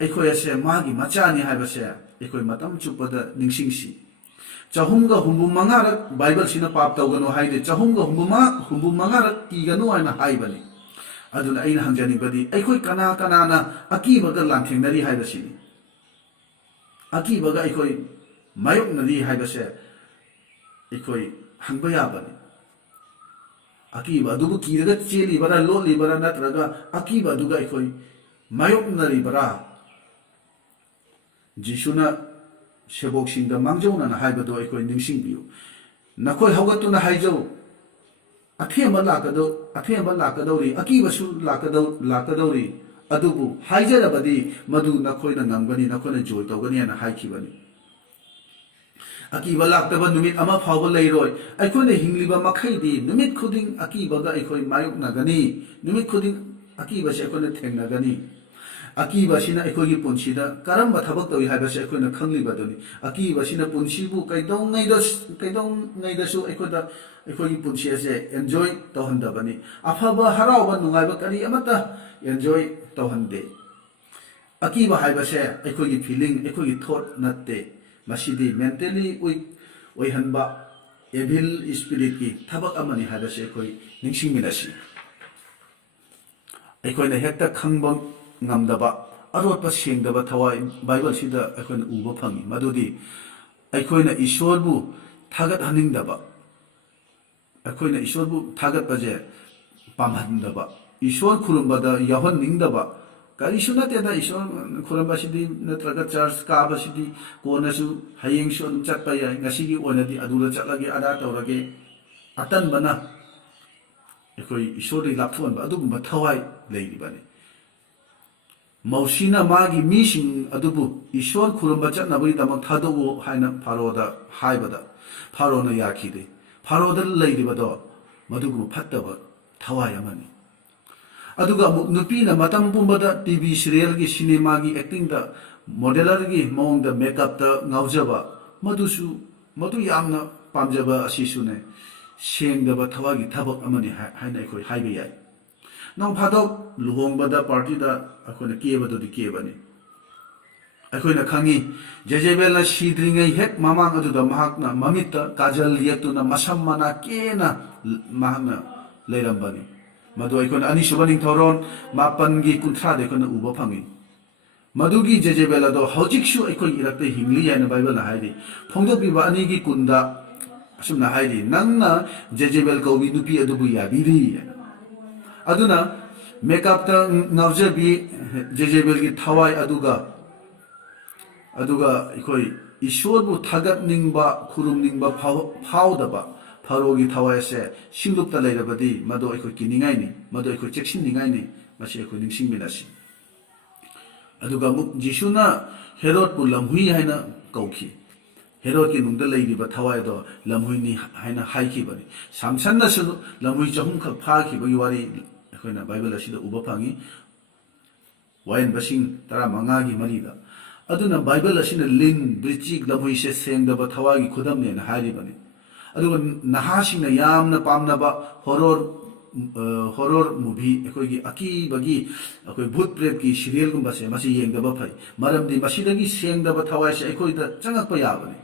अखोइ असे मागी मचानी हाइबसे अखोइ मतम चुपदा निंसिंगसी चहुमगा हुंबु मंगारक बाइबल सिना पाप तौगनो हाइदे चहुमगा हुंबु मंगारक कीगनो हाइना हाइबनी अदुना अइना हंजनिबदी अखोइ कनाना अकीबगा लांथेंनरी हाइबसिनी अकीबगा अखोइ मायोकनरी हाइबसे अखोइ हंबा याबनी अकीबा अदुबु कीरगा चेलिबरा लोलिबरा नत्रगा अकीबा अदुगा अखोइ मायोकनरीबरा जिसुना सेबोकसिंगदा मांगजौना हाइबदो अखोइ निंसिंबियु नखोइ हौगतुना हाइजौ ꯑꯊꯦꯡꯕ ꯂꯥꯛꯀꯗꯧꯔꯤ ꯑꯀꯤꯕꯁꯨ ꯂꯥꯛꯀꯗꯧꯔꯤ ꯑꯗꯨꯕꯨ ꯍꯥꯏꯖꯔꯕꯗꯤ ꯃꯗꯨ ꯅꯈꯣꯏꯅ ꯉꯝꯒꯅꯤ ꯅꯈꯣꯏꯅ ꯖꯣꯏ ꯇꯧꯒꯅꯤ ꯍꯥꯏꯅ ꯍꯥꯏꯈꯤꯕꯅꯤ ꯑꯀꯤꯕ ꯂꯥꯛꯇꯕ ꯅꯨꯃꯤꯠ ꯑꯃ ꯐꯥꯎꯕ ꯂꯩꯔꯣꯏ ꯑꯩꯈꯣꯏꯅ ꯍꯤꯡꯂꯤꯕ ꯃꯈꯩꯗꯤ ꯅꯨꯃꯤꯠ ꯈꯨꯗꯤꯡ ꯑꯀꯤꯕꯒ ꯑꯩꯈꯣꯏ ꯃꯥꯌꯣꯛꯅꯒꯅꯤ ꯅꯨꯃꯤꯠ ꯈꯨꯗꯤꯡ ꯑꯀꯤꯕꯁꯤ ꯑꯩꯈꯣꯏꯅ ꯊꯦꯡꯅꯒꯅꯤ ꯑꯀꯤꯕꯁꯤꯅ ꯑꯩꯈꯣꯏꯒꯤ ꯄꯨꯟꯁꯤꯗ ꯀꯔꯝꯕ ꯊꯕꯛ ꯇꯧꯏ ꯍꯥꯏꯕꯁꯤ ꯑꯩꯈꯣꯏꯅ ꯈꯪꯂꯤꯕꯗꯨꯅꯤ ꯑꯀꯤꯕꯁꯤꯅ ꯄꯨꯟꯁꯤꯕꯨ ꯀꯩꯗꯧꯉꯩꯗꯁꯨ ꯑꯩꯈꯣꯏꯒꯤ ꯄꯨꯟꯁꯤ ꯑꯁꯦ ꯑꯦꯟꯖꯣꯏ ꯇꯧꯍꯟꯗꯕꯅꯤ ꯑꯐꯕ ꯍꯔꯥꯎꯕ ꯅꯨꯡꯉꯥꯏꯕ ꯀꯔꯤ ꯑꯃꯠꯇ ꯑꯦꯟꯖꯣꯏ ꯇꯧꯍꯟꯗꯦ ꯑꯀꯤꯕ ꯍꯥꯏꯕꯁꯦ ꯑꯩꯈꯣꯏꯒꯤ ꯐꯤꯂꯤꯡ ꯑꯩꯈꯣꯏꯒꯤ ꯊꯣꯠ ꯅꯠꯇꯦ ꯃꯁꯤꯗꯤ ꯃꯦꯟꯇꯦꯂꯤ ꯋꯤꯛ ꯑꯣꯏꯍꯟꯕ ꯑꯦꯚꯤꯜ ꯁ꯭ꯄꯤꯔꯤꯠꯀꯤ ꯊꯕꯛ ꯑꯃꯅꯤ ꯍꯥꯏꯕꯁꯤ ꯑꯩꯈꯣꯏ ꯅꯤꯡꯁꯤꯡꯃꯤꯟꯅꯁꯤ ꯑꯩꯈꯣꯏꯅ ꯍꯦꯛꯇ ꯈꯪꯕ ꯉꯝꯗꯕ ꯑꯔꯣꯠꯄ ꯁꯦꯡꯗꯕ ꯊꯋꯥꯏ ꯕꯥꯏꯕꯜꯁꯤꯗ ꯑꯩꯈꯣꯏꯅ ꯎꯕ ꯐꯪꯏ ꯃꯗꯨꯗꯤ ꯑꯩꯈꯣꯏꯅ ꯏꯁꯣꯔꯕꯨ ꯊꯥꯒꯠꯍꯟꯅꯤꯡꯗꯕ ꯑꯩꯈꯣꯏꯅ ꯏꯁꯣꯔꯕꯨ ꯊꯥꯒꯠꯄꯁꯦ ꯄꯥꯝꯍꯟꯗꯕ ꯏꯁꯣꯔ ꯈꯨꯔꯨꯝꯕꯗ ꯌꯥꯎꯍꯟꯅꯤꯡꯗꯕ ꯀꯔꯤꯁꯨ ꯅꯠꯇꯦꯗ ꯏꯁꯣꯔ ꯈꯨꯔꯨꯝꯕꯁꯤꯗꯤ ꯅꯠꯇ꯭ꯔꯒ ꯆꯔꯆ ꯀꯥꯕꯁꯤꯗꯤ ꯀꯣꯟꯅꯁꯨ ꯍꯌꯦꯡꯁꯨ ꯑꯗꯨꯝ ꯆꯠꯄ ꯌꯥꯏ ꯉꯁꯤꯒꯤ ꯑꯣꯏꯅꯗꯤ ꯑꯗꯨꯗ ꯆꯠꯂꯒꯦ ꯑꯗꯥ ꯇꯧꯔꯒꯦ ꯑꯇꯟꯕꯅ ꯑꯩꯈꯣꯏ ꯏꯁꯣꯔꯗꯒꯤ ꯂꯥꯞꯊꯣꯛꯍꯟꯕ ꯑꯗꯨꯒꯨꯝꯕ ꯊꯋꯥꯏ ꯂꯩꯔꯤꯕꯅꯤ ꯃꯧꯁꯤꯅ ꯃꯥꯒꯤ ꯃꯤꯁꯤꯡ ꯑꯗꯨꯕꯨ ꯏꯁꯣꯔ ꯈꯨꯔꯨꯝꯕ ꯆꯠꯅꯕꯒꯤꯗꯃꯛ ꯊꯥꯗꯣꯛꯎ ꯍꯥꯏꯅ ꯐꯥꯔꯣꯗ ꯍꯥꯏꯕꯗ ꯐꯥꯔꯣꯅ ꯌꯥꯈꯤꯗꯦ ꯐꯥꯔꯣꯗ ꯂꯩꯔꯤꯕꯗꯣ ꯃꯗꯨꯒꯨꯝꯕ ꯐꯠꯇꯕ ꯊꯋꯥꯏ ꯑꯃꯅꯤ ꯑꯗꯨꯒ ꯑꯃꯨꯛ ꯅꯨꯄꯤꯅ ꯃꯇꯝ ꯄꯨꯝꯕꯗ ꯇꯤꯚꯤ ꯁꯤꯔꯤꯌꯦꯜꯒꯤ ꯁꯤꯅꯦꯃꯥꯒꯤ ꯑꯦꯛꯇꯤꯡꯗ ꯃꯣꯗꯦꯂꯔꯒꯤ ꯃꯑꯣꯡꯗ ꯃꯦꯀꯞꯇ ꯉꯥꯎꯖꯕ ꯃꯗꯨ ꯌꯥꯝꯅ ꯄꯥꯝꯖꯕ ꯑꯁꯤꯁꯨꯅꯦ ꯁꯦꯡꯗꯕ ꯊꯋꯥꯏꯒꯤ ꯊꯕꯛ ꯑꯃꯅꯤ ꯍꯥꯏꯅ ꯑꯩꯈꯣꯏ ꯍꯥꯏꯕ ꯌꯥꯏ ꯅꯣꯡ ꯐꯥꯗꯣꯛ ꯂꯨꯍꯣꯡꯕꯗ ꯄꯥꯔꯇꯤꯗ ꯑꯩꯈꯣꯏꯅ ꯀꯦꯕꯗꯨꯗꯤ ꯀꯦꯕꯅꯤ ꯑꯩꯈꯣꯏꯅ ꯈꯪꯉꯤ ꯖꯦꯖꯦꯕꯦꯜꯅ ꯁꯤꯗ꯭ꯔꯤꯉꯩ ꯍꯦꯛ ꯃꯃꯥꯡ ꯑꯗꯨꯗ ꯃꯍꯥꯛꯅ ꯃꯃꯤꯠꯇ ꯀꯥꯖꯜ ꯌꯦꯛꯇꯨꯅ ꯃꯁꯝ ꯃꯅꯥ ꯀꯦꯅ ꯃꯍꯥꯛꯅ ꯂꯩꯔꯝꯕꯅꯤ ꯃꯗꯨ ꯑꯩꯈꯣꯏꯅ ꯑꯅꯤꯁꯨꯕ ꯅꯤꯡꯊꯧꯔꯣꯟ 7:30 ꯑꯩꯈꯣꯏꯅ ꯎꯕ ꯐꯪꯏ ꯃꯗꯨꯒꯤ ꯖꯦꯖꯦꯕꯦꯜ ꯑꯗꯣ ꯍꯧꯖꯤꯛꯁꯨ ꯑꯩꯈꯣꯏꯒꯤ ꯏꯔꯛꯇ ꯍꯤꯡꯂꯤ ꯍꯥꯏꯅ ꯕꯥꯏꯕꯜꯅ ꯍꯥꯏꯔꯤ ꯐꯣꯡꯗꯣꯛꯄꯤꯕ 2:10 ꯑꯁꯨꯝꯅ ꯍꯥꯏꯔꯤ ꯅꯪꯅ ꯖꯦꯖꯦꯕꯦꯜ ꯀꯧꯕꯤ ꯅꯨꯄꯤ ꯑꯗꯨꯕꯨ ꯌꯥꯕꯤꯔꯤ ꯑꯗꯨꯅ ꯃꯦꯀꯞꯇ ꯉꯥꯎꯖꯕꯤ ꯖꯦꯖꯦꯕꯦꯜꯒꯤ ꯊꯋꯥꯏ ꯑꯗꯨꯒ ꯑꯩꯈꯣꯏ ꯏꯁꯣꯔꯕꯨ ꯊꯥꯒꯠꯅꯤꯡꯕ ꯈꯨꯔꯨꯝꯅꯤꯡꯕ ꯐꯥꯎꯗꯕ ꯐꯥꯔꯣꯒꯤ ꯊꯋꯥꯏ ꯑꯁꯦ ꯁꯤꯡꯂꯨꯞꯇ ꯂꯩꯔꯕꯗꯤ ꯃꯗꯨ ꯑꯩꯈꯣꯏ ꯀꯤꯅꯤꯡꯉꯥꯏꯅꯤ ꯃꯗꯨ ꯑꯩꯈꯣꯏ ꯆꯦꯛꯁꯤꯟꯅꯤꯡꯉꯥꯏꯅꯤ ꯃꯁꯤ ꯑꯩꯈꯣꯏ ꯅꯤꯡꯁꯤꯡꯃꯤꯟꯅꯁꯤ ꯑꯗꯨꯒ ꯑꯃꯨꯛ ꯖꯤꯁꯨꯅ ꯍꯦꯔꯣꯗꯄꯨ ꯂꯝꯍꯨꯏ ꯍꯥꯏꯅ ꯀꯧꯈꯤ ꯍꯦꯔꯣꯗꯀꯤ ꯅꯨꯡꯗ ꯂꯩꯔꯤꯕ ꯊꯋꯥꯏꯗꯣ ꯂꯝꯍꯨꯏꯅꯤ ꯍꯥꯏꯅ ꯍꯥꯏꯈꯤꯕꯅꯤ ꯁꯥꯝꯁꯟꯅꯁꯨ ꯂꯝꯍꯨꯏ 300ꯈꯛ ꯐꯥꯈꯤꯕꯒꯤ ꯋꯥꯔꯤ ꯑꯩꯈꯣꯏꯅ ꯕꯥꯏꯕꯜ ꯑꯁꯤꯗ ꯎꯕ ꯐꯪꯏ ꯋꯥꯌꯦꯟꯕꯁꯤꯡ 15:4 ꯑꯗꯨꯅ ꯕꯥꯏꯕꯜ ꯑꯁꯤꯅ ꯂꯤꯟ ꯕ꯭ꯔꯤꯆꯤꯛ ꯂꯝꯍꯨꯏꯁꯦ ꯁꯦꯡꯗꯕ ꯊꯋꯥꯏꯒꯤ ꯈꯨꯗꯝꯅꯦꯅ ꯍꯥꯏꯔꯤꯕꯅꯤ ꯑꯗꯨꯒ ꯅꯍꯥꯁꯤꯡꯅ ꯌꯥꯝꯅ ꯄꯥꯝꯅꯕ ꯍꯣꯔꯣꯔ ꯃꯨꯚꯤ ꯑꯩꯈꯣꯏꯒꯤ ꯑꯀꯤꯕꯒꯤ ꯑꯩꯈꯣꯏ ꯚꯨꯠ ꯄ꯭ꯔꯦꯠꯀꯤ ꯁꯤꯔꯤꯌꯦꯜꯒꯨꯝꯕꯁꯦ ꯃꯁꯤ ꯌꯦꯡꯗꯕ ꯐꯩ ꯃꯔꯝꯗꯤ ꯃꯁꯤꯗꯒꯤ ꯁꯦꯡꯗꯕ ꯊꯋꯥꯏꯁꯦ ꯑꯩꯈꯣꯏꯗ ꯆꯪꯉꯛꯄ ꯌꯥꯕꯅꯤ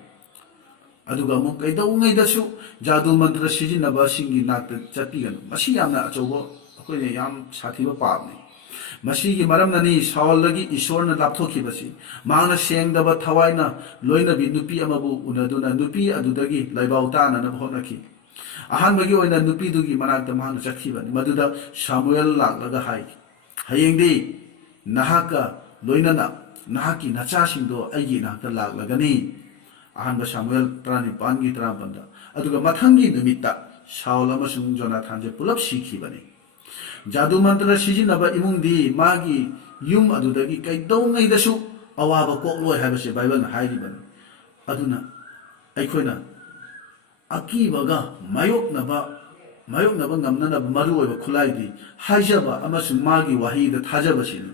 ꯑꯗꯨꯒ ꯑꯃꯨꯛ ꯀꯩꯗꯧꯉꯩꯗꯁꯨ ꯖꯥꯗꯨ ꯃꯟꯇ꯭ꯔ ꯁꯤꯖꯤꯟꯅꯕꯁꯤꯡꯒꯤ ꯅꯥꯛꯇ ꯆꯠꯄꯤꯒꯅꯨ ꯃꯁꯤ ꯌꯥꯝꯅ ꯑꯆꯧꯕ ꯑꯩꯈꯣꯏꯅ ꯌꯥꯝ ꯁꯥꯊꯤꯕ ꯄꯥꯞꯅꯤ ꯃꯁꯤꯒꯤ ꯃꯔꯝꯅꯅꯤ ꯁꯥꯎꯜꯗꯒꯤ ꯏꯁꯣꯔꯅ ꯂꯥꯞꯊꯣꯛꯈꯤꯕꯁꯤ ꯃꯍꯥꯛꯅ ꯁꯦꯡꯗꯕ ꯊꯋꯥꯏꯅ ꯂꯣꯏꯅꯕꯤ ꯅꯨꯄꯤ ꯑꯃꯕꯨ ꯎꯅꯗꯨꯅ ꯅꯨꯄꯤ ꯑꯗꯨꯗꯒꯤ ꯂꯩꯕꯥꯎ ꯇꯥꯅꯅꯕ ꯍꯣꯠꯅꯈꯤ ꯑꯍꯥꯟꯕꯒꯤ ꯑꯣꯏꯅ ꯅꯨꯄꯤꯗꯨꯒꯤ ꯃꯅꯥꯛꯇ ꯃꯍꯥꯛꯅ ꯆꯠꯈꯤꯕꯅꯤ ꯃꯗꯨꯗ ꯁꯥꯃꯨꯑꯦꯜ ꯂꯥꯛꯂꯒ ꯍꯥꯏ ꯍꯌꯦꯡꯗꯤ ꯅꯍꯥꯛꯀ ꯂꯣꯏꯅꯅ ꯅꯍꯥꯛꯀꯤ ꯅꯆꯥꯁꯤꯡꯗꯣ ꯑꯩꯒꯤ ꯏꯅꯥꯛꯇ ꯂꯥꯛꯂꯒꯅꯤ ꯑꯍꯥꯟꯕ ꯁꯥꯃꯨꯑꯦꯜ 19:19 ꯑꯗꯨꯒ ꯃꯊꯪꯒꯤ ꯅꯨꯃꯤꯠꯇ ꯁꯥꯎꯜ ꯑꯃꯁꯨꯡ ꯖꯣꯅꯥꯊꯥꯟꯁꯦ ꯄꯨꯂꯞ ꯁꯤꯈꯤꯕꯅꯤ ꯖꯥꯗꯨ ꯃꯟꯇ꯭ꯔ ꯁꯤꯖꯤꯟꯅꯕ ꯏꯃꯨꯡꯗꯤ ꯃꯥꯒꯤ ꯌꯨꯝ ꯑꯗꯨꯗꯒꯤ ꯀꯩꯗꯧꯉꯩꯗꯁꯨ ꯑꯋꯥꯕ ꯀꯣꯛꯂꯣꯏ ꯍꯥꯏꯕꯁꯦ ꯕꯥꯏꯕꯜꯅ ꯍꯥꯏꯔꯤꯕꯅꯤ ꯑꯗꯨꯅ ꯑꯩꯈꯣꯏꯅ ꯑꯀꯤꯕꯒ ꯃꯥꯌꯣꯛꯅꯕ ꯉꯝꯅꯅꯕ ꯃꯔꯨꯑꯣꯏꯕ ꯈꯨꯠꯂꯥꯏꯗꯤ ꯍꯥꯏꯖꯕ ꯑꯃꯁꯨꯡ ꯃꯥꯒꯤ ꯋꯥꯍꯩꯗ ꯊꯥꯖꯕꯁꯤꯅꯤ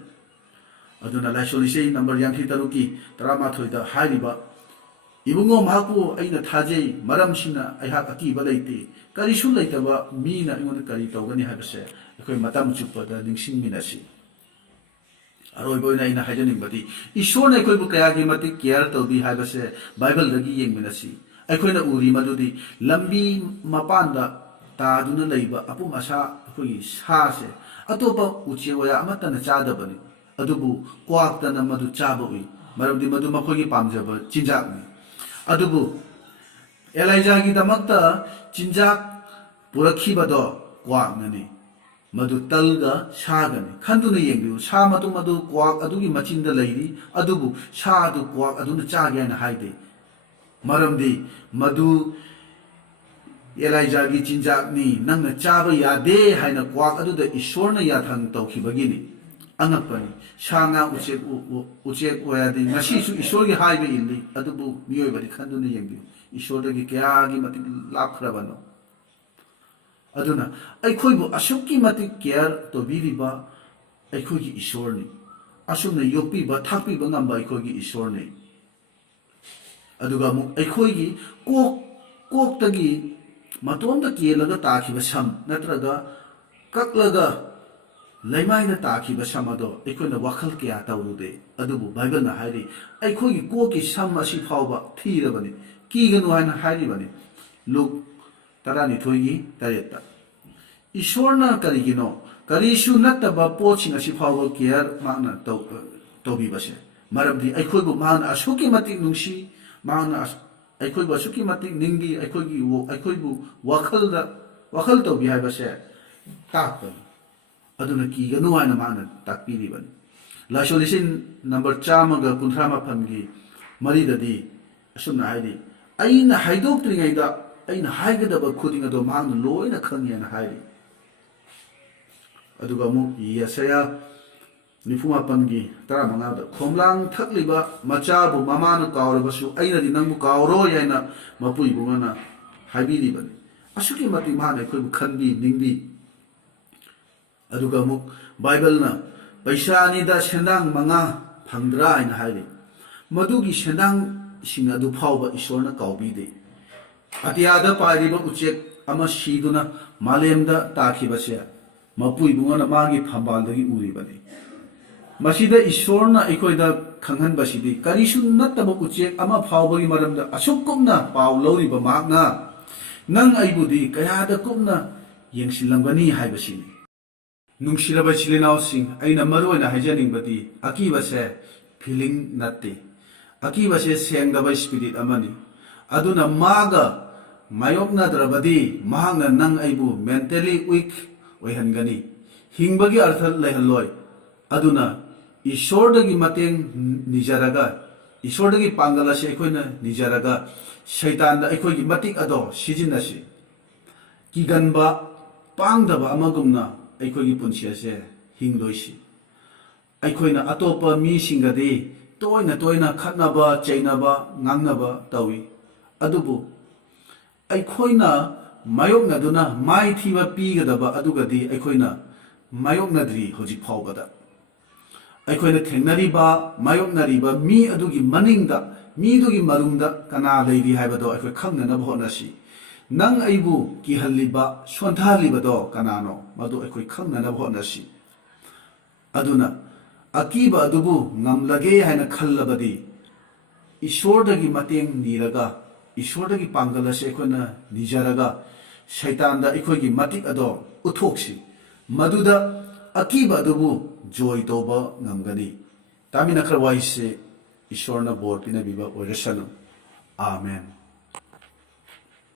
ꯑꯗꯨꯅ ꯂꯥꯏꯁꯣꯟ ꯏꯁꯩ ꯅꯝꯕꯔ 53:13 ꯍꯥꯏꯔꯤꯕ ꯏꯕꯨꯡꯉꯣ ꯃꯍꯥꯛꯄꯨ ꯑꯩꯅ ꯊꯥꯖꯩ ꯃꯔꯝꯁꯤꯅ ꯑꯩꯍꯥꯛ ꯑꯀꯤꯕ ꯂꯩꯇꯦ ꯀꯔꯤꯁꯨ ꯂꯩꯇꯕ ꯃꯤꯅ ꯑꯩꯉꯣꯟꯗ ꯀꯔꯤ ꯇꯧꯒꯅꯤ ꯍꯥꯏꯕꯁꯦ ꯑꯩꯈꯣꯏ ꯃꯇꯝ ꯆꯨꯞꯄꯗ ꯅꯤꯡꯁꯤꯡꯃꯤꯟꯅꯁꯤ ꯑꯔꯣꯏꯕ ꯑꯣꯏꯅ ꯑꯩꯅ ꯍꯥꯏꯖꯅꯤꯡꯕꯗꯤ ꯏꯁꯣꯔꯅ ꯑꯩꯈꯣꯏꯕꯨ ꯀꯌꯥꯒꯤ ꯃꯇꯤꯛ ꯀꯦꯌꯔ ꯇꯧꯕꯤ ꯍꯥꯏꯕꯁꯦ ꯕꯥꯏꯕꯜꯗꯒꯤ ꯌꯦꯡꯃꯤꯟꯅꯁꯤ ꯑꯩꯈꯣꯏꯅ ꯎꯔꯤ ꯃꯗꯨꯗꯤ ꯂꯝꯕꯤ ꯃꯄꯥꯟꯗ ꯇꯥꯗꯨꯅ ꯂꯩꯕ ꯑꯄꯨꯝ ꯑꯁꯥ ꯑꯩꯈꯣꯏꯒꯤ ꯁꯥꯁꯦ ꯑꯇꯣꯞꯄ ꯎꯆꯦꯛ ꯋꯥꯌꯥ ꯑꯃꯠꯇꯅ ꯆꯥꯗꯕꯅꯤ ꯑꯗꯨꯕꯨ ꯀ꯭ꯋꯥꯛꯇꯅ ꯃꯗꯨ ꯆꯥꯕ ꯎꯏ ꯃꯔꯝꯗꯤ ꯃꯗꯨ ꯃꯈꯣꯏꯒꯤ ꯄꯥꯝꯖꯕ ꯆꯤꯟꯖꯥꯛꯅꯤ ꯑꯗꯨꯕꯨ ꯑꯦꯂꯥꯏꯖꯥꯒꯤꯗꯃꯛꯇ ꯆꯤꯟꯖꯥꯛ ꯄꯨꯔꯛꯈꯤꯕꯗꯣ ꯀ꯭ꯋꯥꯛꯅꯅꯤ ꯃꯗꯨ ꯇꯜꯒ ꯁꯥꯒꯅꯤ ꯈꯟꯗꯨꯅ ꯌꯦꯡꯕꯤꯌꯨ ꯁꯥ ꯃꯇꯨꯝ ꯑꯗꯨ ꯀ꯭ꯋꯥꯛ ꯑꯗꯨꯒꯤ ꯃꯆꯤꯟꯗ ꯂꯩꯔꯤ ꯑꯗꯨꯕꯨ ꯁꯥ ꯑꯗꯨ ꯀ꯭ꯋꯥꯛ ꯑꯗꯨꯅ ꯆꯥꯒꯦ ꯍꯥꯏꯅ ꯍꯥꯏꯗꯦ ꯃꯔꯝꯗꯤ ꯃꯗꯨ Elijahꯒꯤ ꯆꯤꯟꯖꯥꯛꯅꯤ ꯅꯪꯅ ꯆꯥꯕ ꯌꯥꯗꯦ ꯍꯥꯏꯅ ꯀ꯭ꯋꯥꯛ ꯑꯗꯨꯗ ꯏꯁꯣꯔꯅ ꯌꯥꯊꯪ ꯇꯧꯈꯤꯕꯒꯤꯅꯤ ꯑꯉꯛꯄꯅꯤ ꯁꯥ ꯉꯥ ꯎꯆꯦꯛ ꯑꯣꯏꯔꯗꯤ ꯉꯁꯤꯁꯨ ꯏꯁꯣꯔꯒꯤ ꯍꯥꯏꯕ ꯏꯜꯂꯤ ꯑꯗꯨꯕꯨ ꯃꯤꯑꯣꯏꯕꯗꯤ ꯈꯟꯗꯨꯅ ꯌꯦꯡꯕꯤꯌꯨ ꯏꯁꯣꯔꯗꯒꯤ ꯀꯌꯥꯒꯤ ꯃꯇꯤꯛ ꯂꯥꯞꯈ꯭ꯔꯕꯅꯣ ꯑꯗꯨꯅ ꯑꯩꯈꯣꯏꯕꯨ ꯑꯁꯨꯛꯀꯤ ꯃꯇꯤꯛ ꯀꯦꯌꯔ ꯇꯧꯕꯤꯔꯤꯕ ꯑꯩꯈꯣꯏꯒꯤ ꯏꯁꯣꯔꯅꯤ ꯑꯁꯨꯝꯅ ꯌꯣꯛꯄꯤꯕ ꯊꯥꯛꯄꯤꯕ ꯉꯝꯕ ꯑꯩꯈꯣꯏꯒꯤ ꯏꯁꯣꯔꯅꯤ ꯑꯗꯨꯒ ꯑꯃꯨꯛ ꯑꯩꯈꯣꯏꯒꯤ ꯀꯣꯛꯇꯒꯤ ꯃꯇꯣꯝꯗ ꯀꯦꯜꯂꯒ ꯇꯥꯈꯤꯕ ꯁꯝ ꯅꯠꯇ꯭ꯔꯒ ꯀꯛꯂꯒ ꯂꯩꯃꯥꯏꯅ ꯇꯥꯈꯤꯕ ꯁꯝ ꯑꯗꯣ ꯑꯩꯈꯣꯏꯅ ꯋꯥꯈꯜ ꯀꯌꯥ ꯇꯧꯔꯨꯗꯦ ꯑꯗꯨꯕꯨ ꯕꯥꯏꯕꯜꯅ ꯍꯥꯏꯔꯤ ꯑꯩꯈꯣꯏꯒꯤ ꯀꯣꯛꯀꯤ ꯁꯝ ꯑꯁꯤ ꯐꯥꯎꯕ ꯊꯤꯔꯕꯅꯤ ꯀꯤꯒꯅꯨ ꯍꯥꯏꯅ ꯍꯥꯏꯔꯤꯕꯅꯤ ꯂꯨꯛ 12:7 ꯏꯁꯣꯔꯅ ꯀꯔꯤꯒꯤꯅꯣ ꯀꯔꯤꯁꯨ ꯅꯠꯇꯕ ꯄꯣꯠꯁꯤꯡ ꯑꯁꯤ ꯐꯥꯎꯕ ꯀꯦꯌꯔ ꯃꯥꯅ ꯇꯧꯕꯤꯕꯁꯦ ꯃꯔꯝꯗꯤ ꯑꯩꯈꯣꯏꯕꯨ ꯃꯥꯅ ꯑꯁꯨꯛꯀꯤ ꯃꯇꯤꯛ ꯅꯨꯡꯁꯤ ꯃꯥꯅ ꯑꯩꯈꯣꯏꯕꯨ ꯑꯁꯨꯛꯀꯤ ꯃꯇꯤꯛ ꯅꯤꯡꯕꯤ ꯑꯩꯈꯣꯏꯕꯨ ꯋꯥꯈꯜ ꯇꯧꯕꯤ ꯍꯥꯏꯕꯁꯦ ꯇꯥꯛꯄꯅꯤ ꯑꯗꯨꯅ ꯀꯤꯒꯅꯨ ꯍꯥꯏꯅ ꯃꯥꯅ ꯇꯥꯛꯄꯤꯔꯤꯕꯅꯤ ꯂꯥꯏꯁꯣꯟ ꯅꯝꯕꯔ 100:38-3 ꯑꯁꯨꯝꯅ ꯍꯥꯏꯔꯤ ꯑꯩꯅ ꯍꯥꯏꯗꯣꯛꯇ꯭ꯔꯤꯉꯩꯗ ꯑꯩꯅ ꯍꯥꯏꯒꯗꯕ ꯈꯨꯗꯤꯡ ꯑꯗꯣ ꯃꯍꯥꯛꯅ ꯂꯣꯏꯅ ꯈꯪꯉꯦꯅ ꯍꯥꯏꯔꯤ ꯑꯗꯨꯒ ꯑꯃꯨꯛ ꯌꯦꯁꯥꯌꯥ 49:15 ꯈꯣꯝꯂꯥꯡ ꯊꯛꯂꯤꯕ ꯃꯆꯥꯕꯨ ꯃꯃꯥꯅ ꯀꯥꯎꯔꯕꯁꯨ ꯑꯩꯅꯗꯤ ꯅꯪꯕꯨ ꯀꯥꯎꯔꯣꯏ ꯍꯥꯏꯅ ꯃꯄꯨ ꯏꯕꯨꯡꯉꯣꯅ ꯍꯥꯏꯕꯤꯔꯤꯕꯅꯤ ꯑꯁꯨꯛꯀꯤ ꯃꯇꯤꯛ ꯃꯥꯅ ꯑꯩꯈꯣꯏꯕꯨ ꯈꯟꯕꯤ ꯅꯤꯡꯕꯤ ꯑꯗꯨꯒ ꯑꯃꯨꯛ ꯕꯥꯏꯕꯜꯅ ꯄꯩꯁꯥ 2ꯗ ꯁꯦꯟꯗꯥꯡ 5 ꯐꯪꯗ꯭ꯔꯥ ꯍꯥꯏꯅ ꯍꯥꯏꯔꯤ ꯃꯗꯨꯒꯤ ꯁꯦꯟꯗꯥꯡꯁꯤꯡ ꯑꯗꯨ ꯐꯥꯎꯕ ꯏꯁꯣꯔꯅ ꯀꯥꯎꯕꯤꯗꯦ ꯑꯇꯤꯌꯥꯗ ꯄꯥꯏꯔꯤꯕ ꯎꯆꯦꯛ ꯑꯃ ꯁꯤꯗꯨꯅ ꯃꯥꯂꯦꯝꯗ ꯇꯥꯈꯤꯕꯁꯦ ꯃꯄꯨ ꯏꯕꯨꯡꯉꯣꯅ ꯃꯥꯒꯤ ꯐꯝꯕꯥꯜꯗꯒꯤ ꯎꯔꯤꯕꯅꯤ ꯃꯁꯤꯗ ꯏꯁꯣꯔꯅ ꯑꯩꯈꯣꯏꯗ ꯈꯪꯍꯟꯕꯁꯤꯗꯤ ꯀꯔꯤꯁꯨ ꯅꯠꯇꯕ ꯎꯆꯦꯛ ꯑꯃ ꯐꯥꯎꯕꯒꯤ ꯃꯔꯝꯗ ꯑꯁꯨꯛ ꯀꯨꯞꯅ ꯄꯥꯎ ꯂꯧꯔꯤꯕ ꯃꯍꯥꯛꯅ ꯅꯪ ꯑꯩꯕꯨꯗꯤ ꯀꯌꯥꯗ ꯀꯨꯞꯅ ꯌꯦꯡꯁꯤꯜꯂꯝꯒꯅꯤ ꯍꯥꯏꯕꯁꯤꯅꯤ ꯅꯨꯡꯁꯤꯔꯕ ꯏꯆꯤꯜ ꯏꯅꯥꯎꯁꯤꯡ ꯑꯩꯅ ꯃꯔꯨꯑꯣꯏꯅ ꯍꯥꯏꯖꯅꯤꯡꯕꯗꯤ ꯑꯀꯤꯕꯁꯦ ꯐꯤꯂꯤꯡ ꯅꯠꯇꯦ ꯑꯀꯤꯕꯁꯦ ꯁꯦꯡꯗꯕ ꯁ꯭ꯄꯤꯔꯤꯠ ꯑꯃꯅꯤ ꯑꯗꯨꯅ ꯃꯥꯒ ꯃꯥꯌꯣꯛꯅꯗ꯭ꯔꯕꯗꯤ ꯃꯍꯥꯛꯅ ꯅꯪ ꯑꯩꯕꯨ ꯃꯦꯟꯇꯦꯂꯤ ꯋꯤꯛ ꯑꯣꯏꯍꯟꯒꯅꯤ ꯍꯤꯡꯕꯒꯤ ꯑꯔꯊ ꯂꯩꯍꯜꯂꯣꯏ ꯑꯗꯨꯅ ꯏꯁꯣꯔꯗꯒꯤ ꯃꯇꯦꯡ ꯅꯤꯖꯔꯒ ꯏꯁꯣꯔꯗꯒꯤ ꯄꯥꯡꯒꯜ ꯑꯁꯤ ꯑꯩꯈꯣꯏꯅ ꯅꯤꯖꯔꯒ ꯁꯩꯇꯥꯟꯗ ꯑꯩꯈꯣꯏꯒꯤ ꯃꯇꯤꯛ ꯑꯗꯣ ꯁꯤꯖꯤꯟꯅꯁꯤ ꯀꯤꯒꯟꯕ ꯄꯥꯡꯗꯕ ꯑꯃꯒꯨꯝꯅ ꯑꯩꯈꯣꯏꯒꯤ ꯄꯨꯟꯁꯤ ꯑꯁꯦ ꯍꯤꯡꯂꯣꯏꯁꯤ ꯑꯩꯈꯣꯏꯅ ꯑꯇꯣꯞꯄ ꯃꯤꯁꯤꯡꯒꯗꯤ ꯇꯣꯏꯅ ꯈꯠꯅꯕ ꯆꯩꯅꯕ ꯉꯥꯡꯅꯕ ꯇꯧꯏ ꯑꯗꯨꯕꯨ ꯑꯩꯈꯣꯏꯅ ꯃꯥꯌꯣꯛꯅꯗꯨꯅ ꯃꯥꯏꯊꯤꯕ ꯄꯤꯒꯗꯕ ꯑꯗꯨꯒꯗꯤ ꯑꯩꯈꯣꯏꯅ ꯃꯥꯌꯣꯛꯅꯗ꯭ꯔꯤ ꯍꯧꯖꯤꯛ ꯐꯥꯎꯕꯗ ꯑꯩꯈꯣꯏꯅ ꯊꯦꯡꯅꯔꯤꯕ ꯃꯥꯌꯣꯛꯅꯔꯤꯕ ꯃꯤ ꯑꯗꯨꯒꯤ ꯃꯅꯤꯡꯗ ꯃꯤꯗꯨꯒꯤ ꯃꯔꯨꯝꯗ ꯀꯅꯥ ꯂꯩꯔꯤ ꯍꯥꯏꯕꯗꯣ ꯑꯩꯈꯣꯏ ꯈꯪꯅꯅꯕ ꯍꯣꯠꯅꯁꯤ ꯅꯪ ꯑꯩꯕꯨ ꯀꯤꯍꯜꯂꯤꯕ ꯁꯣꯟꯊꯍꯜꯂꯤꯕꯗꯣ ꯀꯅꯥꯅꯣ ꯃꯗꯨ ꯑꯩꯈꯣꯏ ꯈꯪꯅꯅꯕ ꯍꯣꯠꯅꯁꯤ ꯑꯗꯨꯅ ꯑꯀꯤꯕ ꯑꯗꯨꯕꯨ ꯉꯝꯂꯒꯦ ꯍꯥꯏꯅ ꯈꯜꯂꯕꯗꯤ ꯏꯁꯣꯔꯗꯒꯤ ꯃꯇꯦꯡ ꯅꯤꯔꯒ ꯏꯁꯣꯔꯗꯒꯤ ꯄꯥꯡꯒꯜ ꯑꯁꯤ ꯑꯩꯈꯣꯏꯅ ꯅꯤꯖꯔꯒ ꯁꯩꯇꯥꯟꯗ ꯑꯩꯈꯣꯏꯒꯤ ꯃꯇꯤꯛ ꯑꯗꯣ ꯎꯠꯊꯣꯛꯁꯤ ꯃꯗꯨꯗ ꯑꯀꯤꯕ ꯑꯗꯨꯕꯨ ꯖꯣꯏ ꯇꯧꯕ ꯉꯝꯒꯅꯤ ꯇꯥꯃꯤꯟꯅꯈ꯭ꯔ ꯋꯥꯍꯩꯁꯦ ꯏꯁꯣꯔꯅ ꯕꯣꯔ ꯄꯤꯅꯕꯤꯕ ꯑꯣꯏꯔꯁꯅꯨ ꯑꯥꯃꯦꯟ